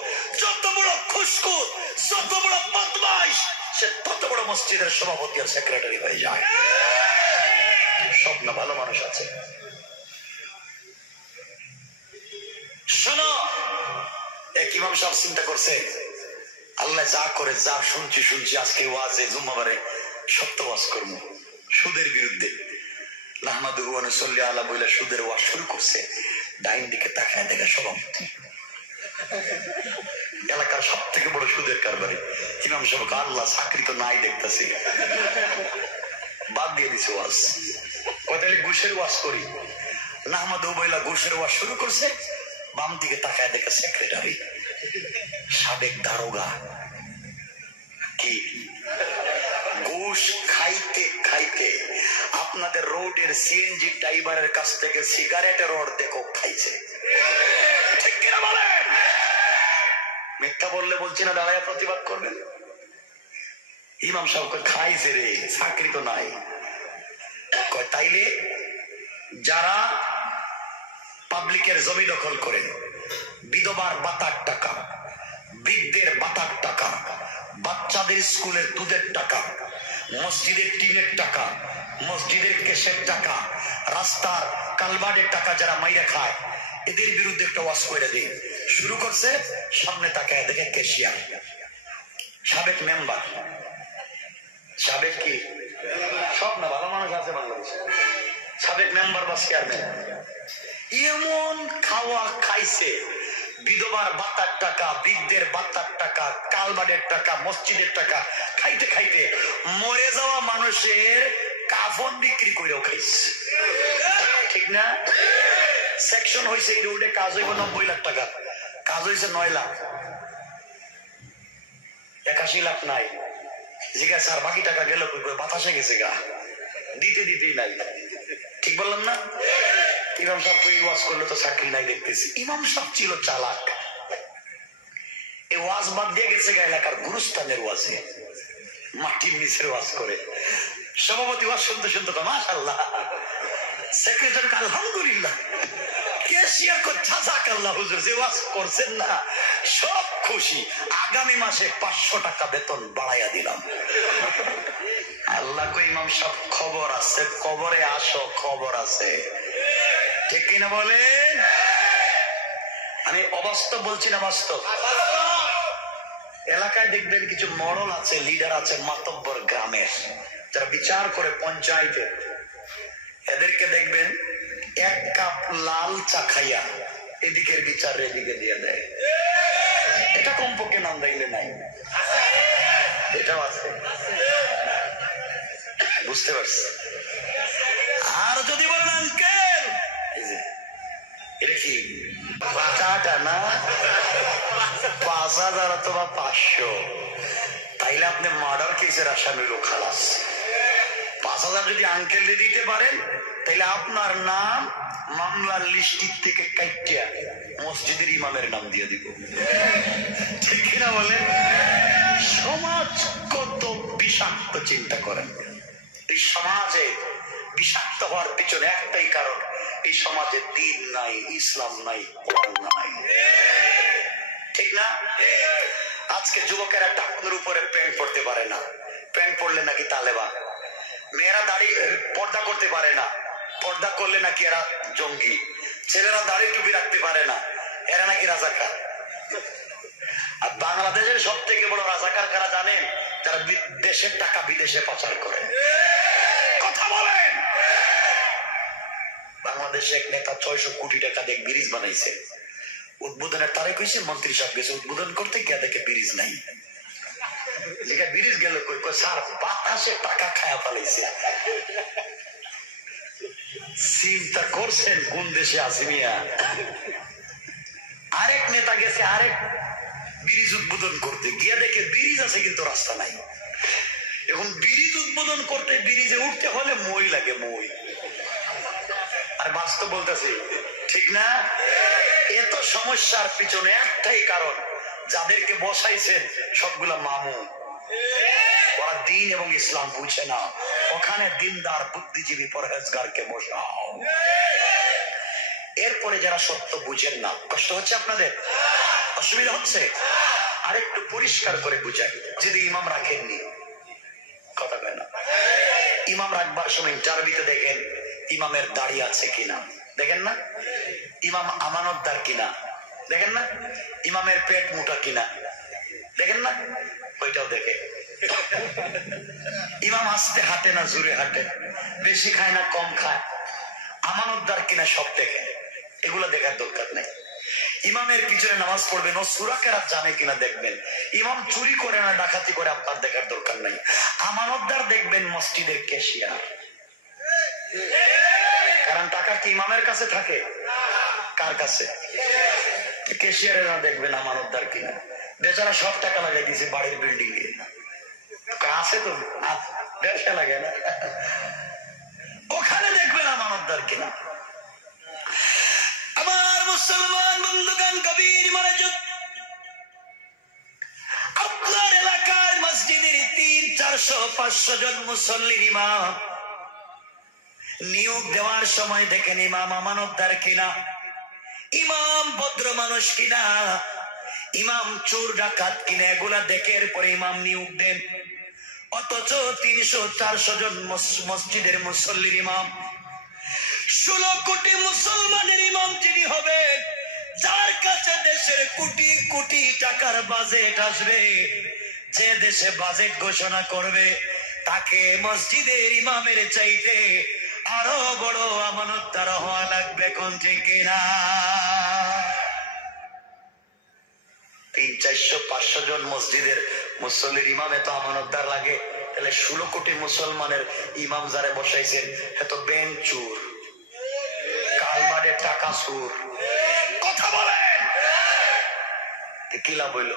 যত বড় ঘুষখোর, যত বড় বদমাইশ, সে তত বড় মসজিদের সভাপতি আর সেক্রেটারি হয়ে যায়। সব না ভালো মানুষ আছে। শোনো, এক ইমাম সাহেব চিন্তা করছে, আল্লাহ যা করে, যা শুনছি আজকে ওয়াজে জুম্মাবারে সত্য ওয়াজ করবো সুদের বিরুদ্ধে। নাহমাদুহু ওয়া নুসাল্লি আলা বইলা সুদের ওয়াজ শুরু করছে। ডাইন দিকে তাকায় দেখে সভাপতি, এলাকার সব থেকে বড় সুদের কারবারি। ইমাম সাহেব আল্লাহ চাকরি তো নাই দেখতেছি, বাদ দিয়ে দিছে ওয়াজ। তাহলে ঘুষের ওয়াজ করি। নাহমাদুহু বইলা ঘুষের ওয়াজ শুরু করছে। বাম দিকে তাকায় দেখে সেক্রেটারি, সাবেক দারোগা। কি ঘুষ খাইতে খাইতে আপনাদের রোডের সিএনজি ড্রাইভারের কাছ থেকে সিগারেটের অর্ধেক খাইছে, ঠিক কিনা বলেন? মিথ্যা বললে বলছি না, দাঁড়ায় প্রতিবাদ করবেন। ইমাম সাহেব খাইছে রে, চাকরি তো নাই। তাইলে যারা পাবলিকের জমি দখল করে, বিধবার ভাতার টাকা, বৃদ্ধের ভাতার টাকা, বাচ্চাদের স্কুলের দুধের টাকা, মসজিদের টিনের টাকা, মসজিদের কেশের টাকা, রাস্তার কালভার্টের টাকা যারা মাইরা খায়, এদের বিরুদ্ধে একটা ওয়াজ করে দিন। শুরু করছে, সামনে তাকায় দেখে ক্যাশিয়ার, সাবেক মেম্বার, সাবেক কি সব না ভালো মানুষ আছে বাংলাদেশে, সাবেক মেম্বার বা চেয়ারম্যান, এমন খাওয়া খাইছে, বিধবার ভাতার টাকা, বৃদ্ধের ভাতার টাকা, কালভার্টের টাকা, মসজিদের টাকা খাইতে খাইতে মরে যাওয়া মানুষের কাফন বিক্রি করেও খাইছে, ঠিক না? সেকশন হয়েছে এই রোডে, কাজ হইব 90 লাখ টাকা, কাজ হয়েছে 9 লাখ, 81 লাখ নাই। জিজ্ঞাসা আর বাকি টাকা গেল, বাতাসে গেছে গা, দিতেই নাই। ঠিক বললাম না? ইমাম সাহেব এই ওয়াজ করলে তো চাকরি নাই দেখতেছি। ইমাম সাহেব ছিল চালাক, এই ওয়াজ বাদ দিয়ে গেছে এলাকার গুরুস্থানের ওয়াজে, মাটির নিচের ওয়াজ করে। সভাপতি ওয়াজ শুনতে শুনতে তো মাশাআল্লাহ, সেক্রেটারি আলহামদুলিল্লাহ, ক্যাশিয়ার কো জাযাকাল্লাহ হুজুর যে ওয়াজ করছেন না সব খুশি, আগামী মাসে 500 টাকা বেতন বাড়াইয়া দিলাম। আল্লাহ কই ইমাম সাহেব খবর আছে, কবরে আসো, খবর আছে, ঠিক কিনা বলেন? আমি অবাস্তব বলছি না, বাস্তব। এলাকায় দেখবেন কিছু মডল আছে, লিডার আছে, মাতব্বর গ্রামের, যারা বিচার করে পঞ্চায়েতে, এদেরকে দেখবেন 1 কাপ লাল চা খাইয়া এদিকের বিচার এদিকে দিয়ে দেয়। এটা কমপক্ষে নাম দেখলে নাই, এটাও আছে, বুঝতে পারছি। আর যদি বলেন আঙ্কেল এটা কি চাটা না 5000 অথবা 500, তাইলে আপনি মার্ডার কেসের আসামির খালাস। 5000 যদি আঙ্কেল দিতে পারেন তাইলে আপনার নাম মামলার লিস্টির থেকে কাইটিয়া মসজিদের ইমামের নাম দিয়ে দিব, ঠিক কিনা বলেন? সমাজ কত বিষাক্ত চিন্তা করেন। এই সমাজে বিষাক্ত হওয়ার পিছনে একটাই কারণ, এই সমাজে দ্বীন নাই, ইসলাম নাই, কোরআন নাই, ঠিক না? আজকে যুবকেরা টাকুনের উপরে প্যান্ট পরতে পারে না, প্যান্ট পরলে নাকি তালেবান। মেয়েরা দাড়ি পর্দা করতে পারে না, পর্দা করলে নাকি এরা জঙ্গি। ছেলেরা দাড়ি টুপি রাখতে পারে না, এরা নাকি রাজাকার। আর বাংলাদেশের সব থেকে বড় রাজাকার কারা জানেন? যারা দেশের টাকা বিদেশে পাচার করে। কথা বলেন। বাংলাদেশে এক নেতা 600 কোটি টাকা দিয়ে ব্রিজ বানাইছে, উদ্বোধনের তারিখ হয়েছে, মন্ত্রী সাহেব গেছে উদ্বোধন করতে, গিয়ে দেখে ব্রিজ নাই। যেখানে ব্রিজ গেল কই, স্যার বাতাসে টাকা খায়া ফেলাইছে। চিন্তা করছেন কোন দেশে আছি মিয়া? আরেক নেতা গেছে আরেক ব্রিজ উদ্বোধন করতে, গিয়ে দেখে ব্রিজ আছে কিন্তু রাস্তা নাই। এখন ব্রিজ উদ্বোধন করতে ব্রিজে উঠতে হলে মই লাগে, মই। আর বাস্তব বলতেছি, ঠিক না? এত সমস্যার পিছনে একটাই কারণ, যাদেরকে বসাইছেন সবগুলা মামুন, ওরা দ্বীন এবং ইসলাম বুঝে না। ওখানে দিনদার বুদ্ধিজীবী পরহেজগারকে বসাও। এরপরে যারা সত্য বুঝেন না, কষ্ট হচ্ছে আপনাদের, অসুবিধা হচ্ছে, আরেকটু পরিষ্কার করে বুঝাই। যদি ইমাম রাখেননি, কথা কয় না, ইমাম রাখবার সময় ইন্টারভিউতে দেখেন ইমামের দাড়ি আছে কিনা, দেখেন না? ইমাম আমানতদার কিনা, দেখেন না? ইমামের পেট মোটা কিনা, দেখেন না? ওইটাও দেখে। ইমাম আস্তে হাঁটে না জোরে হাঁটে, বেশি খায় না কম খায়, আমানতদার কিনা সব দেখে। এগুলো দেখার দরকার নেই। ইমামের পিছনে নামাজ পড়বেন, ও সূরা কেরাত জানে কিনা দেখবেন। ইমাম চুরি করে না ডাকাতি করে, আপনার দেখার দরকার নাই। আমানতদার দেখবেন মসজিদের ক্যাশিয়ার, কারণ টাকা কি ইমামের কাছে থাকে? কার কাছে? ক্যাশিয়ারেরা দেখবেন আমানতদার কিনা। বেচারা সব টাকা লাগাই দিয়েছে বাড়ির বিল্ডিং এ, আছে তো ব্যবসা লাগে না, ওখানে দেখবেন আমানতদার কিনা। আমার মুসলমান বন্ধুগণ, গভীর মনোযোগ। আপনার এলাকার মসজিদের 300, 400, 500 জন মুসল্লির ইমাম নিয়োগ দেওয়ার সময় দেখেন ইমাম আমানতদার কিনা, ইমাম ভদ্র মানুষ কিনা, ইমাম চোর ডাকাত কিনা, এগুলা দেখে এরপরে ইমাম নিয়োগ দেন। অথচ 300, 400 জন মসজিদের মুসল্লির ইমাম, 16 কোটি মুসলমানের ইমাম যিনি হবে, যার কাছে দেশের কোটি কোটি টাকার বাজেট আসবে, যে দেশে বাজেট ঘোষণা করবে, তাকে মসজিদের ইমামের চাইতে আরো বড় আমানতদার হওয়া লাগবে, কোন ঠিক কিনা? 300, 400, 500 জন মসজিদের মুসল্লির ইমাম এত আমানতদার লাগে, তাহলে 16 কোটি মুসলমানের ইমাম যারে বসাইছেন এত ব্যাংক চোর, কালবারের টাকা চোর। কথা বলেন, কি লাভ হইল?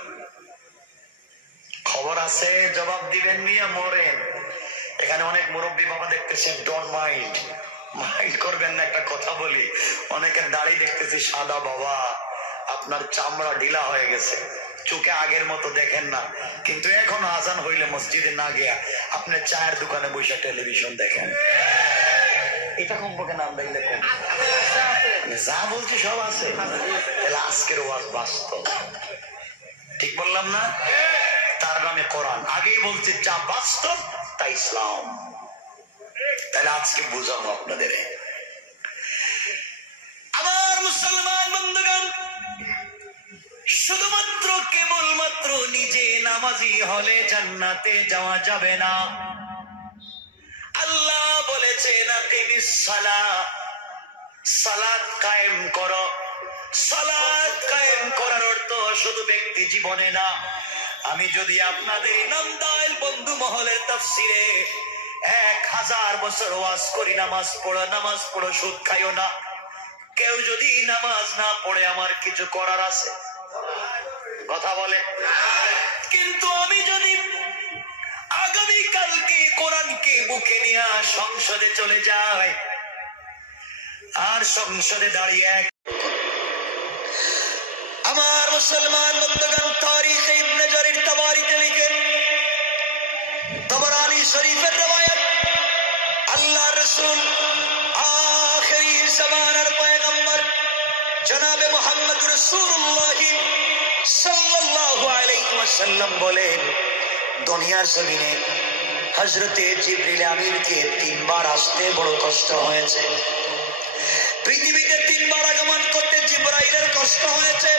খবর আছে, জবাব দিবেন, নিয়ে মরেন। এখানে অনেক মুরব্বী বাবা দেখতেছেন, ডোন্ট মাইন্ড, মাইন্ড করবেন না, একটা কথা বলি। অনেকের দাড়ি দেখতেছি সাদা, বাবা আপনার চামড়া ঢিলা হয়ে গেছে, চোখে আগের মতো দেখেন না, কিন্তু এখনো আজান হইলে মসজিদে না গিয়া আপনি চায়ের দোকানে বসে টেলিভিশন দেখেন। এটা কমপক্ষে নাম দেখলে কম, যা বলছি সব আছে। তাহলে আজকের ওয়াজ বাস্তব, ঠিক বললাম না? তার নামে কোরআন। আগেই বলছি যা বাস্তব তা ইসলাম। তাহলে আজকে বুঝাবো আপনাদের। আমার মুসলমান বন্ধুগণ, শুধুমাত্র কেবলমাত্র নিজে নামাজি হলে জান্নাতে যাওয়া যাবে না। আল্লাহ বলেছেন আকিমিস সালাত, সালাত কায়েম করো। সালাত কায়েম করার অর্থ শুধু ব্যক্তি জীবনে না। আমি যদি আপনাদের ইমামদাইল বন্ধু মহলের তাফসিরে 1000 বছর ওয়াজ করি, নামাজ পড়ো, নামাজ পড়ো, সুদ খাইও না, কেউ যদি নামাজ না পড়ে আমার কিছু করার আছে? কথা বলে। কিন্তু আমি যদি আগামীকালকে কোরআনকে বুকে নিয়ে সংসদে চলে যাই, আর সংসদে দাঁড়িয়ে আমার মুসলমান বন্ধুগণ, তারিখ ইবনে জারির তাবারিতে লিখে, তাবরানী শরীফের রওয়ায়াত, আল্লাহ রাসূল আখিরি জামানার পয়গম্বর জনাবে মুহাম্মদ রাসূলুল্লাহ সাল্লাল্লাহু আলাইহি ওয়াসাল্লাম বলেন, দুনিয়ার জমিনে হযরতে জিবরিল আমিনকে 3 বার আসতে বড় কষ্ট হয়েছে। পৃথিবীতে 3 বার আগমন করতে জিবরাইলের কষ্ট হয়েছে।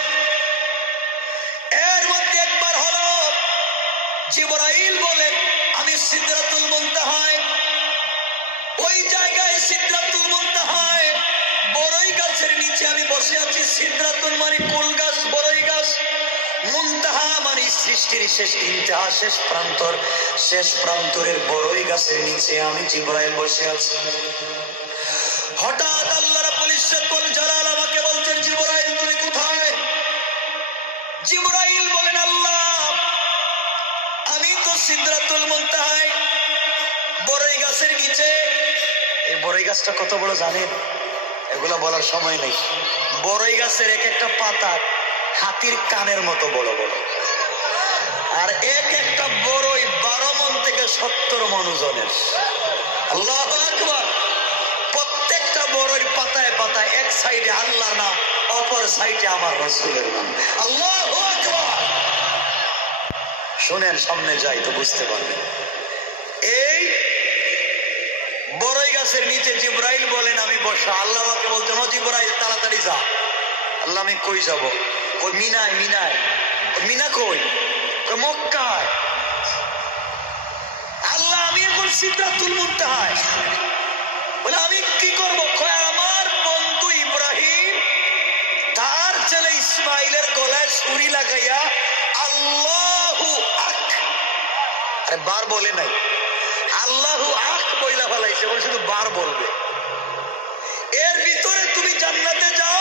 এর মধ্যে একবার হলো জিবরাইল বলেন, আমি সিদরাতুল মুনতাহায়, ওই জায়গায় সিদরাতুল মুনতাহায় বড়ই গাছের নিচে আমি বসে আছি। সিদরাতুল মানে কুল গাছ, বড়ই গাছ। মুনতাহা মানে সৃষ্টির শেষ, ইন্তাহা শেষ প্রান্তর, শেষ প্রান্তরের বড়ই গাছের নিচে আমি জিবরাইল বসে আছি। হঠাৎ আল্লাহ রাব্বুল ইজ্জতুল জালাল আমাকে বলছেন, জিবরাইল তুমি কোথায়? জিবরাইল বলেন, আল্লাহ আমি তো সিদরাতুল মুনতাহায় বড়ই গাছের নিচে। এই বড়ই গাছটা কত বড় জানেন? এগুলো বলার সময় নেই। বড়ই গাছের এক একটা পাতা হাতির কানের মতো বড় বড়, আর এক একটা বড়ই 12 মণ থেকে 70 মণ ওজনের। আল্লাহু আকবার। প্রত্যেকটা বড়ই পাতায় পাতায় এক সাইডে আল্লাহর নাম, অপর সাইডে আমার রাসূলের নাম। আল্লাহু আকবার। শুনেন, সামনে যাই তো বুঝতে পারবেন। এই বড়ই গাছের নিচে জিবরাইল বলেন আমি বসা। আল্লাহ আমাকে বলতেন, ও জিবরাইল তাড়াতাড়ি যা। আল্লাহ আমি কই যাব? ওই মিনায়। মিনায়? মিনা কই? মক্কায়। আল্লাহ আমি এখন সিদরাতুল মুনতাহায়। বলে আমি কি করব? কয় আমার বন্ধু ইব্রাহিম তার ছেলে ইসমাইলের গলায় ছুরি লাগাইয়া আল্লাহু আক, আরে বার বলে নাই, আল্লাহু আক বইলা ফেলাইছে, বলে শুধু বার বলবে। এর ভিতরে তুমি জান্নাতে যাও,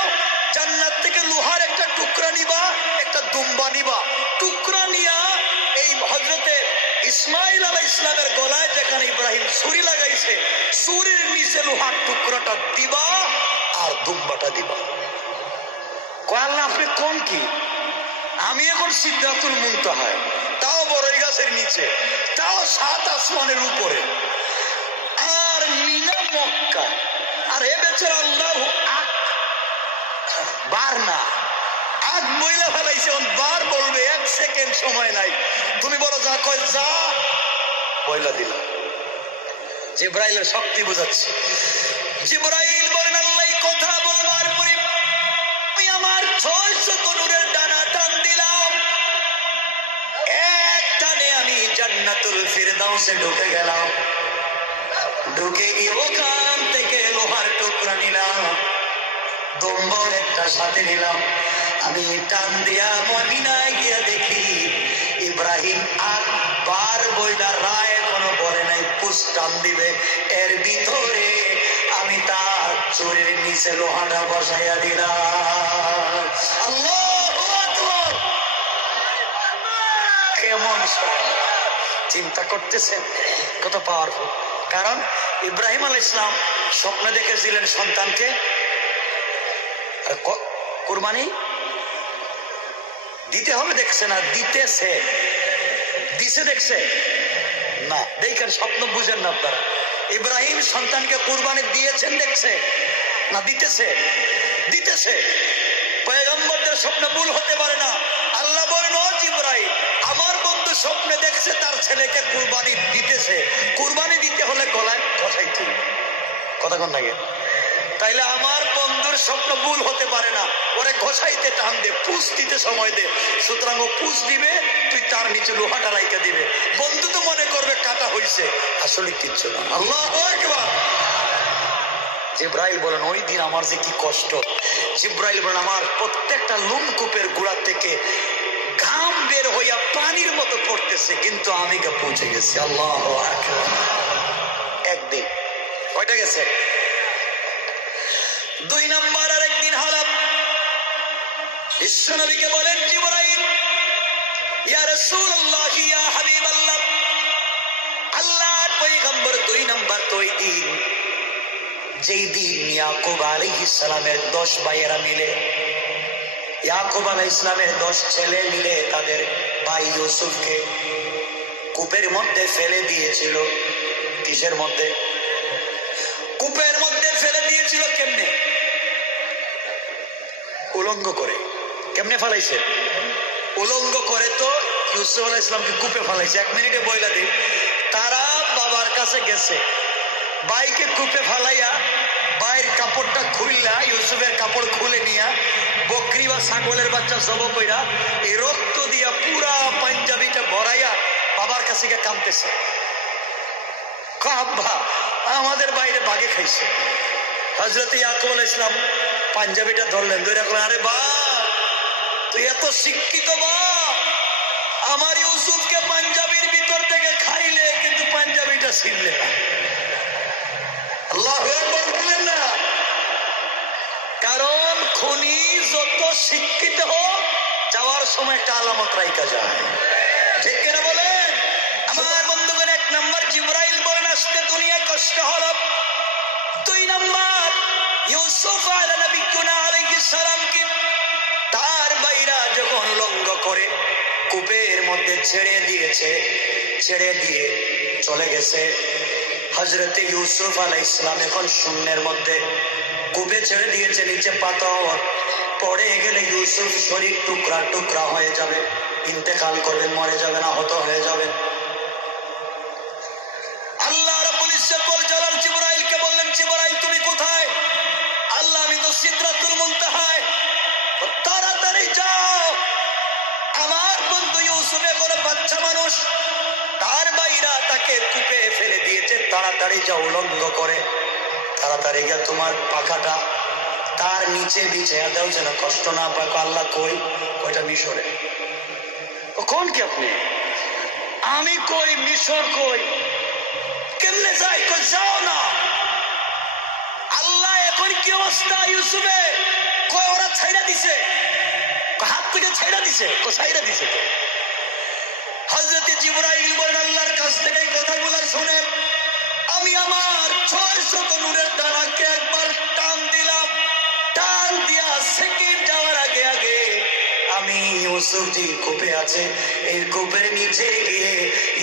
জান্নাত থেকে লোহার একটা টুকরা নিবা, একটা দুম্বা নিবা, টুকরা নিয়া এই হযরতে ইসমাইল আলাইহিস সালামের গলায় যেখানে ইব্রাহিম ছুরি লাগাইছে, ছুরির নিচে লোহার টুকরাটা দিবা আর দুম্বাটা দিবা। কয় আল্লাহ আপনি কোন কি? আমি এখন সিদরাতুল মুনতাহায়, তাও বড়ই গাছের নিচে, তাও 7 আসমানের উপরে, আর মিনা মক্কা। আর এ বেচারা আল্লাহু আক, বার না, আগ বইলা ফেলাইছে, বার বলবে 1 সেকেন্ড সময় নাই। তুমি বলো যা, কয় যা, বইলা দিল। জিবরাইলের শক্তি বুঝাচ্ছে। জিবরাইল বলেন, আল্লাহ কথা বলবার পরে আমি আমার 600 তনুরের ডানা টান দিলাম, এক টানে আমি জান্নাতুল ফিরদাউসে ঢুকে গেলাম। ঢুকে গিয়ে ওখান থেকে লোহার টুকরা নিলাম, দুম্বা একটা সাথে নিলাম। আমি টান দিয়া মদিনায় গিয়া দেখি ইব্রাহিম আকবার বইলা রায় এখনো বলে নাই, পুষ টান দিবে। এর ভিতরে আমি তার চুরির নিচে লোহাটা বসাইয়া দিলাম। আল্লাহু আকবার। কেমন চিন্তা করতেছেন? কত পাওয়ারফুল। কারণ ইব্রাহিম আলাইহিস সালাম স্বপ্নে দেখেছিলেন সন্তানকে কুরবানি দিতে হবে, দেখছে না, দিতেছে, দিছে দেখছে না। দেখেন স্বপ্ন বুঝেন না আপনারা। ইব্রাহিম সন্তানকে কুরবানি দিয়েছেন দেখছে না দিতেছে? দিতেছে। পয়গম্বরদের স্বপ্ন ভুল হতে পারে না। আল্লাহ বলেন, ও জিবরাইল, আমার বন্ধু স্বপ্নে দেখছে তার ছেলেকে কুরবানি দিতেছে। কুরবানি দিতে হলে গলায় ঘষাইতে, কথা কোন লাগে? তাইলে আমার বন্ধুর স্বপ্ন ভুল হতে পারে না, ওরে ঘষাইতে টান দে, পুষ দিতে সময় দে। সুতরাং ও পুষ দিবে, তুই তার নিচে লোহাটা রাইখা দিবে। বন্ধু তো মনে করবে কাটা হইছে, আসলে কিচ্ছু না। আল্লাহু আকবার। জিবরাইল বলেন, ওই দিন আমার যে কি কষ্ট। জিবরাইল বলেন, আমার প্রত্যেকটা লোমকূপের গোড়া থেকে ঘাম বের হইয়া পানির মতো পড়তেছে, কিন্তু আমি পৌঁছে গেছি। আল্লাহু আকবার। একদিন কয়টা গেছে? 2 নম্বর আর একদিন হালাপ। বিশ্বনবীকে বলেন জিবরাইল, ইয়া রাসূলুল্লাহ, ইয়া হাবিবাল্লাহ, আল্লাহর পয়গম্বর 2 নম্বর তো ওই দিন যেই দিন ইয়াকুব আলাইহিস সালামের 10 ভাইয়েরা মিলে, ইয়াকুব আলাইহিস সালামের 10 ছেলে মিলে তাদের ভাই ইউসুফকে কূপের মধ্যে ফেলে দিয়েছিল। কিসের মধ্যে? কূপের মধ্যে ফেলে দিয়েছিল। কেমনে? উলঙ্গ করে। কেমনে ফেলাইছে? উলঙ্গ করে তো ইউসুফ আলাইহিস সালামকে কূপে ফেলাইছে। 1 মিনিটে বইলা দিই। তারা বাবার কাছে গেছে, ভাইকে কূপে ফেলাইয়া ভাইয়ের কাপড়টা খুললা, ইউসুফের কাপড় খুলে নিয়া বকরি বা ছাগলের বাচ্চা জব কইরা এই রক্ত দিয়া পুরা পাঞ্জাবিটা ভরাইয়া বাবার কাছে গিয়ে কাঁদতেছে। আব্বা, আমাদের বাইরে বাগে খাইছে। হযরত ইয়াকুব আলাইহিস সালাম পাঞ্জাবিটা ধরলেন, ধরে বললেন, আরে বা, তুই এত শিক্ষিত বা, আমার ইউসুফকে পাঞ্জাবির ভিতর থেকে খাইলে কিন্তু পাঞ্জাবিটা ছিঁড়লে না। আল্লাহু আকবার বললেন না? কারণ খুনি যত শিক্ষিত হোক, যাওয়ার সময় একটা আলামত রাইখা যায়, ঠিক কিনা বলেন? আমার বন্ধুগণ, 1 নম্বর জিবরাইল বলেন আসতে দুনিয়ায় কষ্ট হলো। 2 নম্বর ইউসুফ আলাইহিস সালামকে তার ভাইরা যখন উলঙ্গ করে কূপের মধ্যে ছেড়ে দিয়েছে, ছেড়ে দিয়ে চলে গেছে। হযরত ইউসুফ আলাইহিস সালাম এখন শূন্যের মধ্যে, কূপে ছেড়ে দিয়েছে, নিচে পাথর পড়ে গেলে ইউসুফ শরীর টুকরা টুকরা হয়ে যাবে, ইন্তেকাল করবেন, মরে যাবেন, আহত হয়ে যাবেন। আল্লাহ রাব্বুল ইজ্জত ওয়াল জালাল জিবরাইলকে বললেন, জিবরাইল তুমি কোথায়? আল্লাহ, আমি তো সিদরাতুল মুনতাহায়। তাড়াতাড়ি যাও, আমার বন্ধু ইউসুফ এখন বাচ্চা মানুষ, তার ভাইরা তাকে কূপে ফেলে দিয়েছে, তাড়াতাড়ি যাও উলঙ্গ করে, তাড়াতাড়ি গিয়ে তোমার পাখাটা তার নিচে বিছিয়ে দাও যেন কষ্ট না পায়। আল্লাহ কই? ওইটা মিশরে। কোন কি আপনি? আমি কই মিশর কই? কেমনে যাই? কই যাও না। আল্লাহ এখন কি অবস্থা ইউসুফে? কই ওরা ছাইড়া দিছে, হাত থেকে ছাইড়া দিছে, ছাইড়া দিছে। হযরত জিবরাইল বলেন, আল্লাহর কাছ থেকে এই কথাগুলো শুনে আমি আমার 600 নূরের দানাকে একবার টান দিলাম। টান দিয়া সেকেন্ড যাওয়ার আগে আগে আমি ইউসুফ যে কূপে আছে, এই কূপের নিচে গিয়ে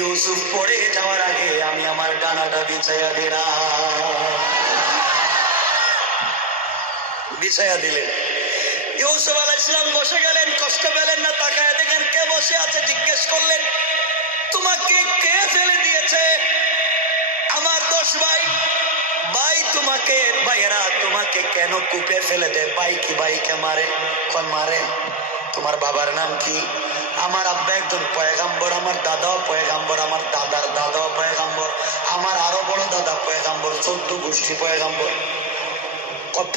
ইউসুফ পড়ে যাওয়ার আগে আমি আমার ডানাটা বিছাইয়া দিলাম। বিছাইয়া দিলেন। ইউসুফ আলাইহিস সালাম বসে গেলেন, কষ্ট পেলেন না, তাকায় দেখেন কে বসে আছে। জিজ্ঞেস করলেন, তোমাকে কে ফেলে দিয়েছে? আমার 10 ভাই। ভাই তোমাকে, ভাইয়েরা তোমাকে কেন কূপে ফেলে দেয়? ভাই কি ভাইকে মারে? কোন মারে? তোমার বাবার নাম কি? আমার আব্বা একজন পয়গাম্বর, আমার দাদাও পয়গাম্বর, আমার দাদার দাদাও পয়গাম্বর, আমার আরো বড় দাদা পয়গাম্বর, 14 গোষ্ঠী পয়গাম্বর।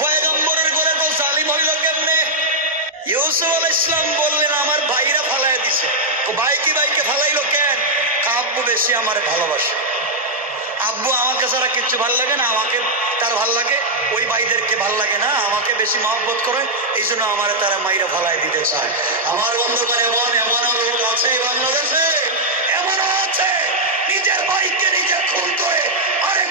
পয়গাম্বরের ঘরে তো জালিম হইল কেমনে? ইউসুফ আলাইহিস সালাম বললেন, আমার ভাইরা ফালাই দিছে। ভাই কি ভাইকে ফালাইলো কেন? আব্বু বেশি আমার ভালোবাসে, আব্বু আমাকে ছাড়া কিচ্ছু ভাল লাগে না, আমাকে তার ভাল লাগে, ওই ভাইদেরকে ভাল লাগে না, আমাকে বেশি মহব্বত করে, এই জন্য আমার তারা মাইরা ফালাই দিতে চায়। আমার বন্ধুগণ, এমন লোক আছে বাংলাদেশে, এমন আছে নিজের ভাইকে নিজে খুন করে আরেক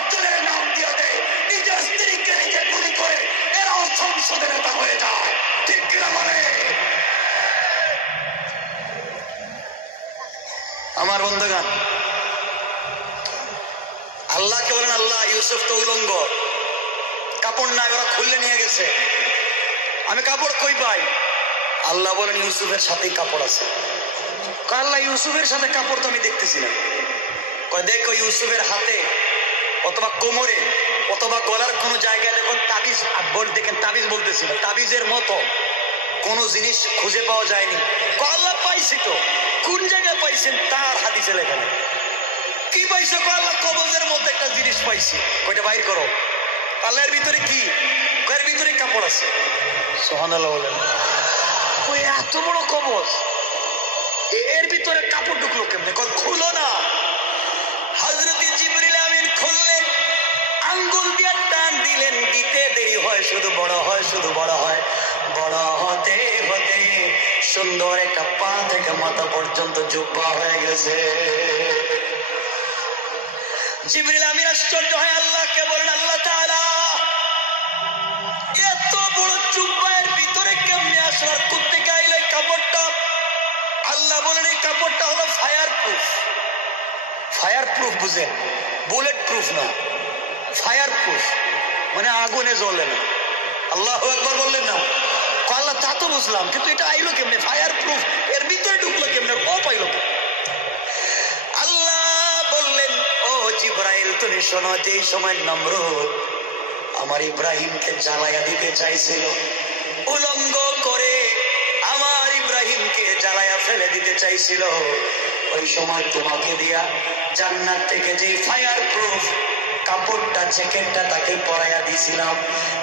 আমার বন্ধুগণ, আল্লাহকে বলেন আল্লাহ ইউসুফ তো উলঙ্গ, কাপড় নাই, ওরা খুললে নিয়ে গেছে, আমি কাপড় কই পাই? আল্লাহ বলেন ইউসুফের সাথেই কাপড় আছে। আল্লাহ ইউসুফের সাথে কাপড় তো আমি দেখতেছি না। কয় দেখো ইউসুফের হাতে অথবা কোমরে অথবা গলার কোনো জায়গায় দেখো তাবিজ, দেখেন তাবিজ বলতেছি না, তাবিজের মতো কোনো জিনিস খুঁজে পাওয়া যায়নি। আল্লাহ পাইছি তো, কোন জায়গায় পাইছেন? তার হাদিসে লেখা নেই। কি পাইছো? আল্লাহ কবজের মধ্যে একটা জিনিস পাইছি, ওইটা বাইর করো। আল্লাহর ভিতরে কি? এর ভিতরে কাপড় আছে। সুবহানাল্লাহ বলেন। ওই এত বড় কবজ, এর ভিতরে কাপড় ঢুকলো কেমনে? খুলো না। হযরত জিবরিল আমিন খুললেন, আঙ্গুল দিয়ে টান দিলেন, দিতে দেরি হয় শুধু বড় হয়, শুধু বড় হয়। বড় হতে হতে সুন্দর একটা পা থেকে মাথা পর্যন্ত জুব্বা হয়ে গেছে। জিবরিল আমিন আশ্চর্য হয়, আল্লাহকে বলেন আল্লাহ তাআলা এত বড় জুব্বার ভিতরে কেমনে আসলো? আর কোত্থেকে আইলো এই কাপড়টা? আল্লাহ বলেন এই কাপড়টা হলো ফায়ার প্রুফ। ফায়ার প্রুফ বুঝেন? বুলেট প্রুফ না, ফায়ার প্রুফ মানে আগুনে জ্বলে না। আল্লাহু আকবার বললেন না? আল্লাহ তা তো বুঝলাম, কিন্তু এটা আইলো কেমনে? ফায়ার প্রুফ, এর ভিতরে ঢুকলো কেমনে? ও পাইলো। আল্লাহ বললেন ও জিবরাইল তুমি শোনো, যেই সময় নমরুদ আমার ইব্রাহিমকে জ্বালাইয়া দিতে চাইছিল, উলঙ্গ করে আমার ইব্রাহিমকে জ্বালাইয়া ফেলে দিতে চাইছিল, ওই সময় তোমাকে দিয়া জান্নাত থেকে যে ফায়ার প্রুফ কাপড়টা, জ্যাকেটটা তাকে পরাইয়া দিছিলাম।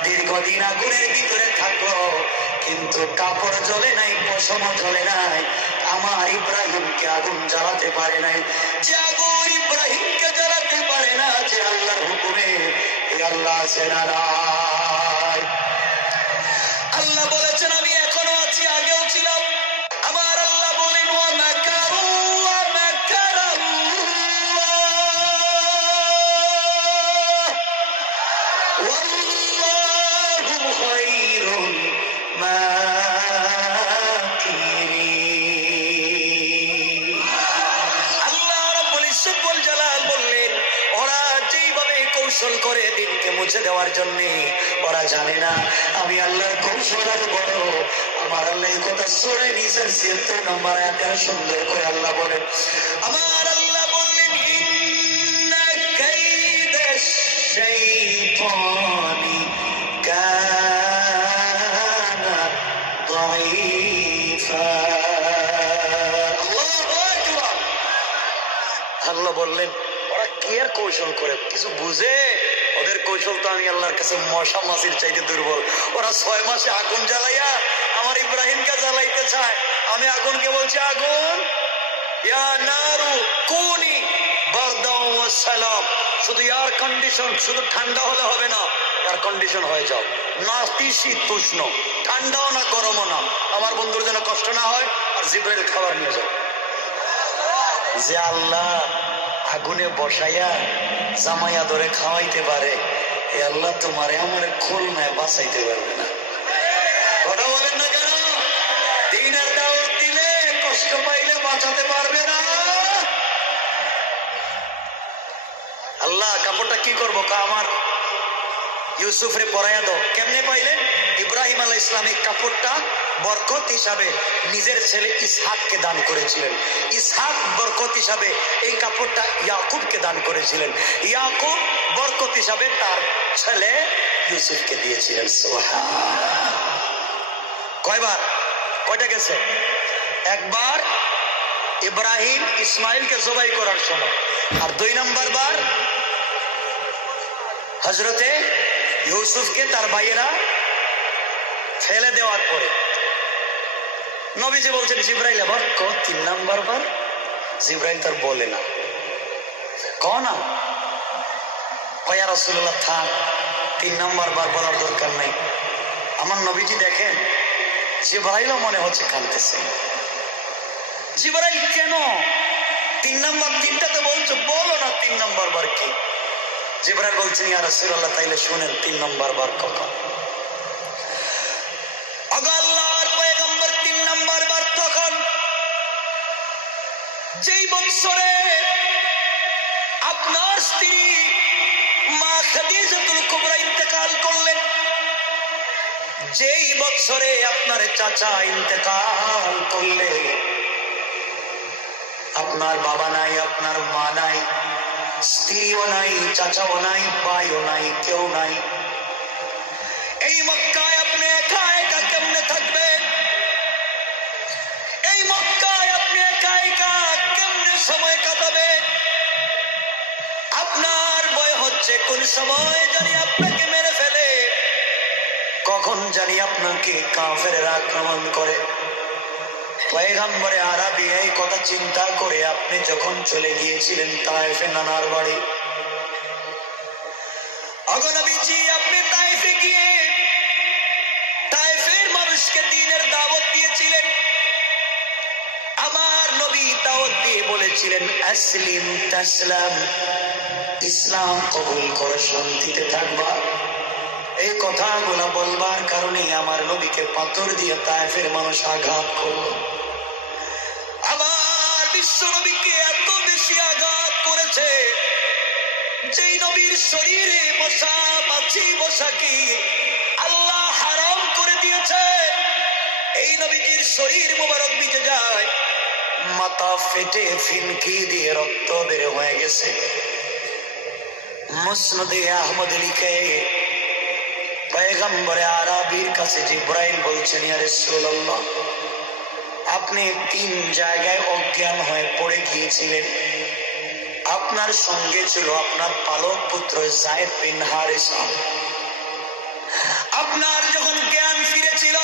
দীর্ঘদিন আগুনের ভিতরে থাকো, কিন্তু কাপড় জ্বলে নাই, পশম জ্বলে নাই, আমার ইব্রাহিমকে আগুন জ্বালাতে পারে নাই। যে আগুন ইব্রাহিমকে জ্বালাতে পারে না, যে আল্লাহর হুকুমে, এই আল্লাহ আছেন আড়াই। আল্লাহ বলেছেন আমি এখনো আছি, আগেও ছিলাম। আমার আল্লাহ বলেন ওয়া মাকারু ওয়া মাকারাল্লাহ ওয়াল্লাহু খায়রুল মাকিরিন। আল্লাহ রাব্বুল ইজ্জত ওয়াল জালাল বললেন ওরা যেইভাবে কৌশল করে দিনকে মুছে দেওয়ার জন্য, ওরা জানে না আমি আল্লাহর কৌশল আর বড়। আমার আল্লাহ এই কথা সূরা নিসার ৭৬ নম্বর আয়াতে সুন্দর করে আল্লাহ বলেন, আমার আল্লাহ বললেন ইন্না কাইদাশ শাইতানি কানা দাঈফা। আল্লাহু আকবার। আল্লাহ বললেন ওরা কি আর কৌশল করে, কিছু বুঝে? ওদের কৌশল তো আমি আল্লাহর কাছে মশা মাছির চাইতে দুর্বল। ওরা ৬ মাসে আগুন জ্বালাইয়া আমার ইব্রাহিমকে জ্বালাইতে চায়। আমি আগুনকে বলছি আগুন ইয়া নারু কুনি বারদাও ওয়া সালাম, শুধু এয়ার কন্ডিশন, শুধু ঠান্ডা হলে হবে না, এয়ার কন্ডিশন হয়ে যাও, নাতিশীতোষ্ণ, ঠান্ডাও না গরমও না, আমার বন্ধুর যেন কষ্ট না হয়। আর জিবরাইল খাবার নিয়ে যাও। যে আল্লাহ আগুনে বসাইয়া জামাইয়া ধরে খাওয়াইতে পারে, এ আল্লাহ তোমারে আমার খুলনায় বাঁচাইতে পারবে না? কথা বলেন না কেন? দিনের দাওয়াত দিলে কষ্ট পাইলে বাঁচাতে পারবে না। আল্লাহ কাপড়টা কি করবো? আমার ইউসুফরে পরাইয়া দাও। কেমনে পাইলেন? ইব্রাহিম আলাইহিস সালাম এই কাপড়টা বরকত হিসাবে নিজের ছেলে ইসহাককে দান করেছিলেন। ইসহাক বরকত হিসাবে এই কাপড়টা ইয়াকুবকে দান করেছিলেন। ইয়াকুব বরকত হিসাবে তার ছেলে ইউসুফকে দিয়েছিলেন। সুবহানাল্লাহ। কয়বার? কয়টা গেছে? একবার ইব্রাহিম ইসমাইলকে জবাই করার সময়, আর ২ নম্বর বার হযরতে ইউসুফকে তার ভাইয়েরা ফেলে দেওয়ার পরে। নবীজি বলছেন জিবরাইল আবার ৩ নম্বর বার। জিবরাইল তার বলে না, না কয়া রাসূলুল্লাহ থাক, ৩ নম্বর বার বলার দরকার নাই। আমার নবীজি দেখেন জিবরাইলও মনে হচ্ছে কাঁদতেছে। জিবরাইল কেন ৩ নম্বর? ৩টা তো বলছো, বলো না ৩ নম্বর বার কি? জিবরাইল বলছেন ইয়া রাসূলুল্লাহ তাইলে শুনেন ৩ নম্বর বার কখন। আল্লাহর পয়গম্বর ৩ নম্বর বার তখন যেই বছরে আপনার স্ত্রী মা খাদিজাতুল কুবরা ইন্তেকাল করলেন, যেই বছরে আপনার চাচা ইন্তেকাল করলেন, আপনার বাবা নাই, আপনার মা নাই, স্ত্রীও নাই, চাচাও নাই, ভাইও নাই, কেউ নাই। এই মক্কায় আপনি একা একা কেমনে থাকবেন? এই মক্কায় আপনি একা একা কেমনে সময় কাটাবেন? আপনার ভয় হচ্ছে কোন সময় জানি আপনাকে মেরে ফেলে, কখন জানি আপনাকে কাফেররা আক্রমণ করে। পয়গম্বরে আরবী এই কথা চিন্তা করে আপনি যখন চলে গিয়েছিলেন তায়েফে নানার বাড়ি, ওগো নবীজি আপনি তায়েফে গিয়ে তায়েফের মানুষকে দ্বীনের দাওয়াত দিয়েছিলেন। আমার নবী দাওয়াত দিয়ে বলেছিলেন আসলিম তাসলাম, ইসলাম কবুল করে শান্তিতে থাকবা। এই কথাগুলো বলবার কারণে আমার নবীকে পাথর দিয়ে তায়েফের মানুষ আঘাত করলো। আমার বিশ্ব নবীকে এত বেশি আঘাত করেছে, যেই নবীর শরীরে মশা মাছি মশাকে আল্লাহ হারাম করে দিয়েছে, এই নবীজির শরীর মোবারক ভিজে যায়, মাথা ফেটে ফিনকি দিয়ে রক্ত বের হয়ে গেছে। মুসনদে আহমদ লিখে পয়গম্বরে আরবীর কাছে জিবরাইল বলছেন, ইয়া রাসূলুল্লাহ আপনি 3 জায়গায় অজ্ঞান হয়ে পড়ে গিয়েছিলেন। আপনার সঙ্গে ছিল আপনার পালক পুত্র যায়েদ বিন হারিসা। আপনার যখন জ্ঞান ফিরেছিল,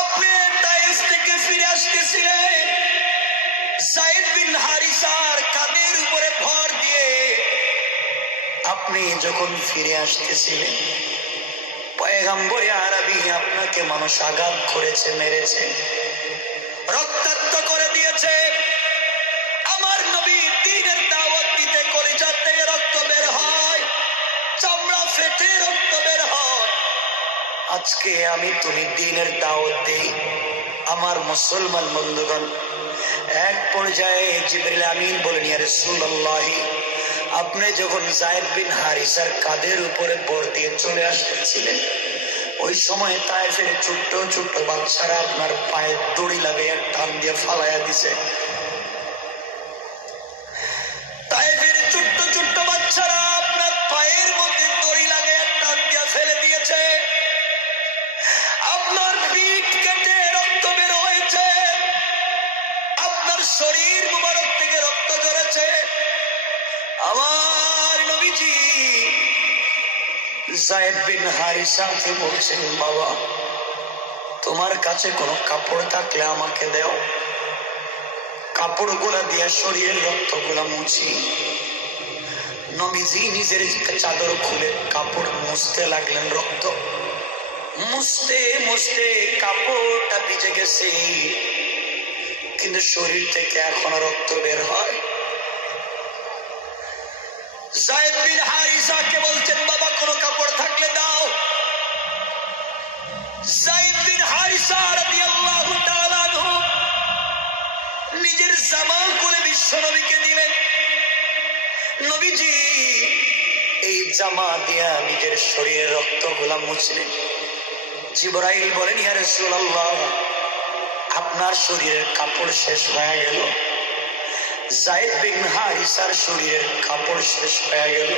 আপনি তায়েফ থেকে ফিরে আসতেছিলেন, যায়েদ বিন হারিসার কাঁধের উপরে ভর দিয়ে আপনি যখন ফিরে আসতেছিলেন, পয়গম্বরে আরবী আপনাকে মানুষ আঘাত করেছে, মেরেছে, রক্তাক্ত করে দিয়েছে। আমার নবী দ্বীনের দাওয়াত দিতে কলিজা থেকে রক্ত বের হয়, চামড়া ফেটে রক্ত বের হয়। আজকে আমি তুমি দ্বীনের দাওয়াত দেই, আমার মুসলমান বন্ধুগণ। এক পর্যায়ে জিবরিল আমিন বলেন, ইয়া রাসূলুল্লাহ আপনি যখন যায়েদ বিন হারিসার কাঁধের উপরে ভর দিয়ে চলে আসতেছিলেন, ওই সময় তায়েফের ছোট্ট ছোট্ট বাচ্চারা আপনার পায়ে দড়ি লাগিয়ে টান দিয়ে ফালাইয়া দিছে। তায়েফের ছোট্ট ছোট্ট বাচ্চারা আপনার পায়ের মধ্যে দড়ি লাগিয়ে টান দিয়ে ফেলে দিয়েছে। আপনার পিঠ কেটে রক্ত বের হয়েছে, আপনার শরীর মুবারক থেকে রক্ত ঝরেছে। আমার নবীজি যায়েদ বিন হারিসাকে বলছেন, বাবা তোমার কাছে কোনো কাপড় থাকলে আমাকে দাও, কাপড়গুলা দিয়ে শরীরের রক্তগুলা মুছি। নবীজি নিজের চাদর খুলে কাপড় মুছতে লাগলেন, রক্ত মুছতে মুছতে কাপড়টা ভিজে গেছে, কিন্তু শরীর থেকে এখনো রক্ত বের হয়। যায়েদ বিন হারিসাকে বলছেন, বাবা কোনো কাপড় থাকলে দাও। যায়েদ বিন হারিসা রাদিয়াল্লাহু তাআলা আনহু নিজের জামা খুলে বিশ্ব নবীকে দিলেন। নবীজি এই জামা দিয়া নিজের শরীরের রক্তগুলা মুছলেন। জিবরাইল বলেন, ইয়া রাসূলুল্লাহ আপনার শরীরের কাপড় শেষ হয়ে গেল। যায়েদ বিন হারিসার শরীরের কাপড় শেষ হয়ে গেল,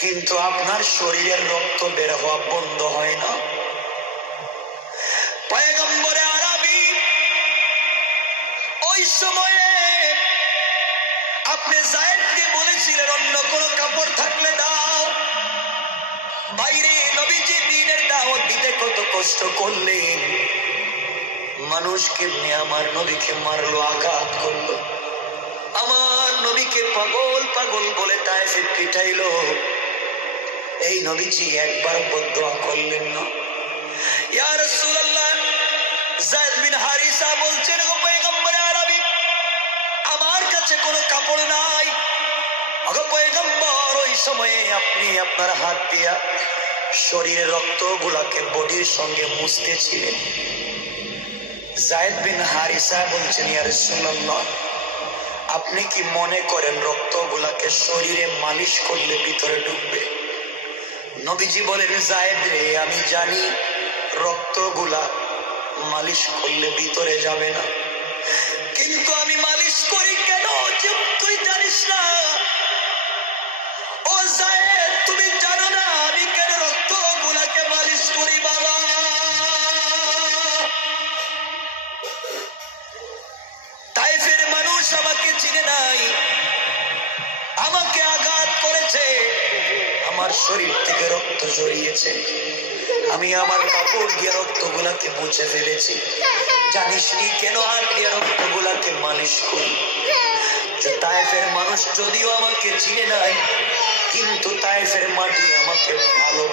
কিন্তু আপনার শরীরের রক্ত বের হওয়া বন্ধ হয় না। পয়গম্বরে আরবী ওই সময়ে আপনি যায়েদকে বলেছিলেন অন্য কোনো কাপড় থাকলে দাও। বাইরে নবীজি দ্বীনের দাওয়াত দিতে কত কষ্ট করলেন, মানুষ কেমনে আমার নবীকে মারলো, আঘাত করলো, আমার নবীকে পাগল পাগল বলে তায়েফে পিটাইলো। এই নবীজি একবার বদদুয়া করলেন না। ইয়া রাসূলুল্লাহ যায়েদ বিন হারিসা বলছেন, গো পয়গম্বরে আরবী আমার কাছে কোনো কাপড় নাই। ওগো পয়গম্বর ওই সময়ে আপনি আপনার হাত দিয়া শরীরের রক্তগুলাকে বডির সঙ্গে মুছতেছিলেন, যায়েদ বিন হারিসা বলছেন, ইয়া রাসূলুল্লাহ, আপনি কি মনে করেন রক্তগুলাকে শরীরে মালিশ করলে ভিতরে ঢুকবে? নবীজি বলেন, যায়েদ রে, আমি জানি রক্তগুলা মালিশ করলে ভিতরে যাবে না, কিন্তু আমি মালিশ করি কেন তুই জানিস না? ও যায়েদ, তুমি জানো না আমি কেন রক্তগুলাকে মালিশ করি? বাবা, তায়েফের মানুষ আমাকে চিনে নাই, আমাকে আঘাত করেছে, আমার শরীর থেকে রক্ত ঝরিয়েছে, আমি আমার কাপড় দিয়ে রক্তগুলাকে মুছে ফেলেছি। জানিস নি কেন হাত দিয়ে রক্তগুলাকে মালিশ করি? তায়েফের মানুষ যদিও আমাকে চিনে নাই, কিন্তু তায়েফের মাটি আমাকে ভালো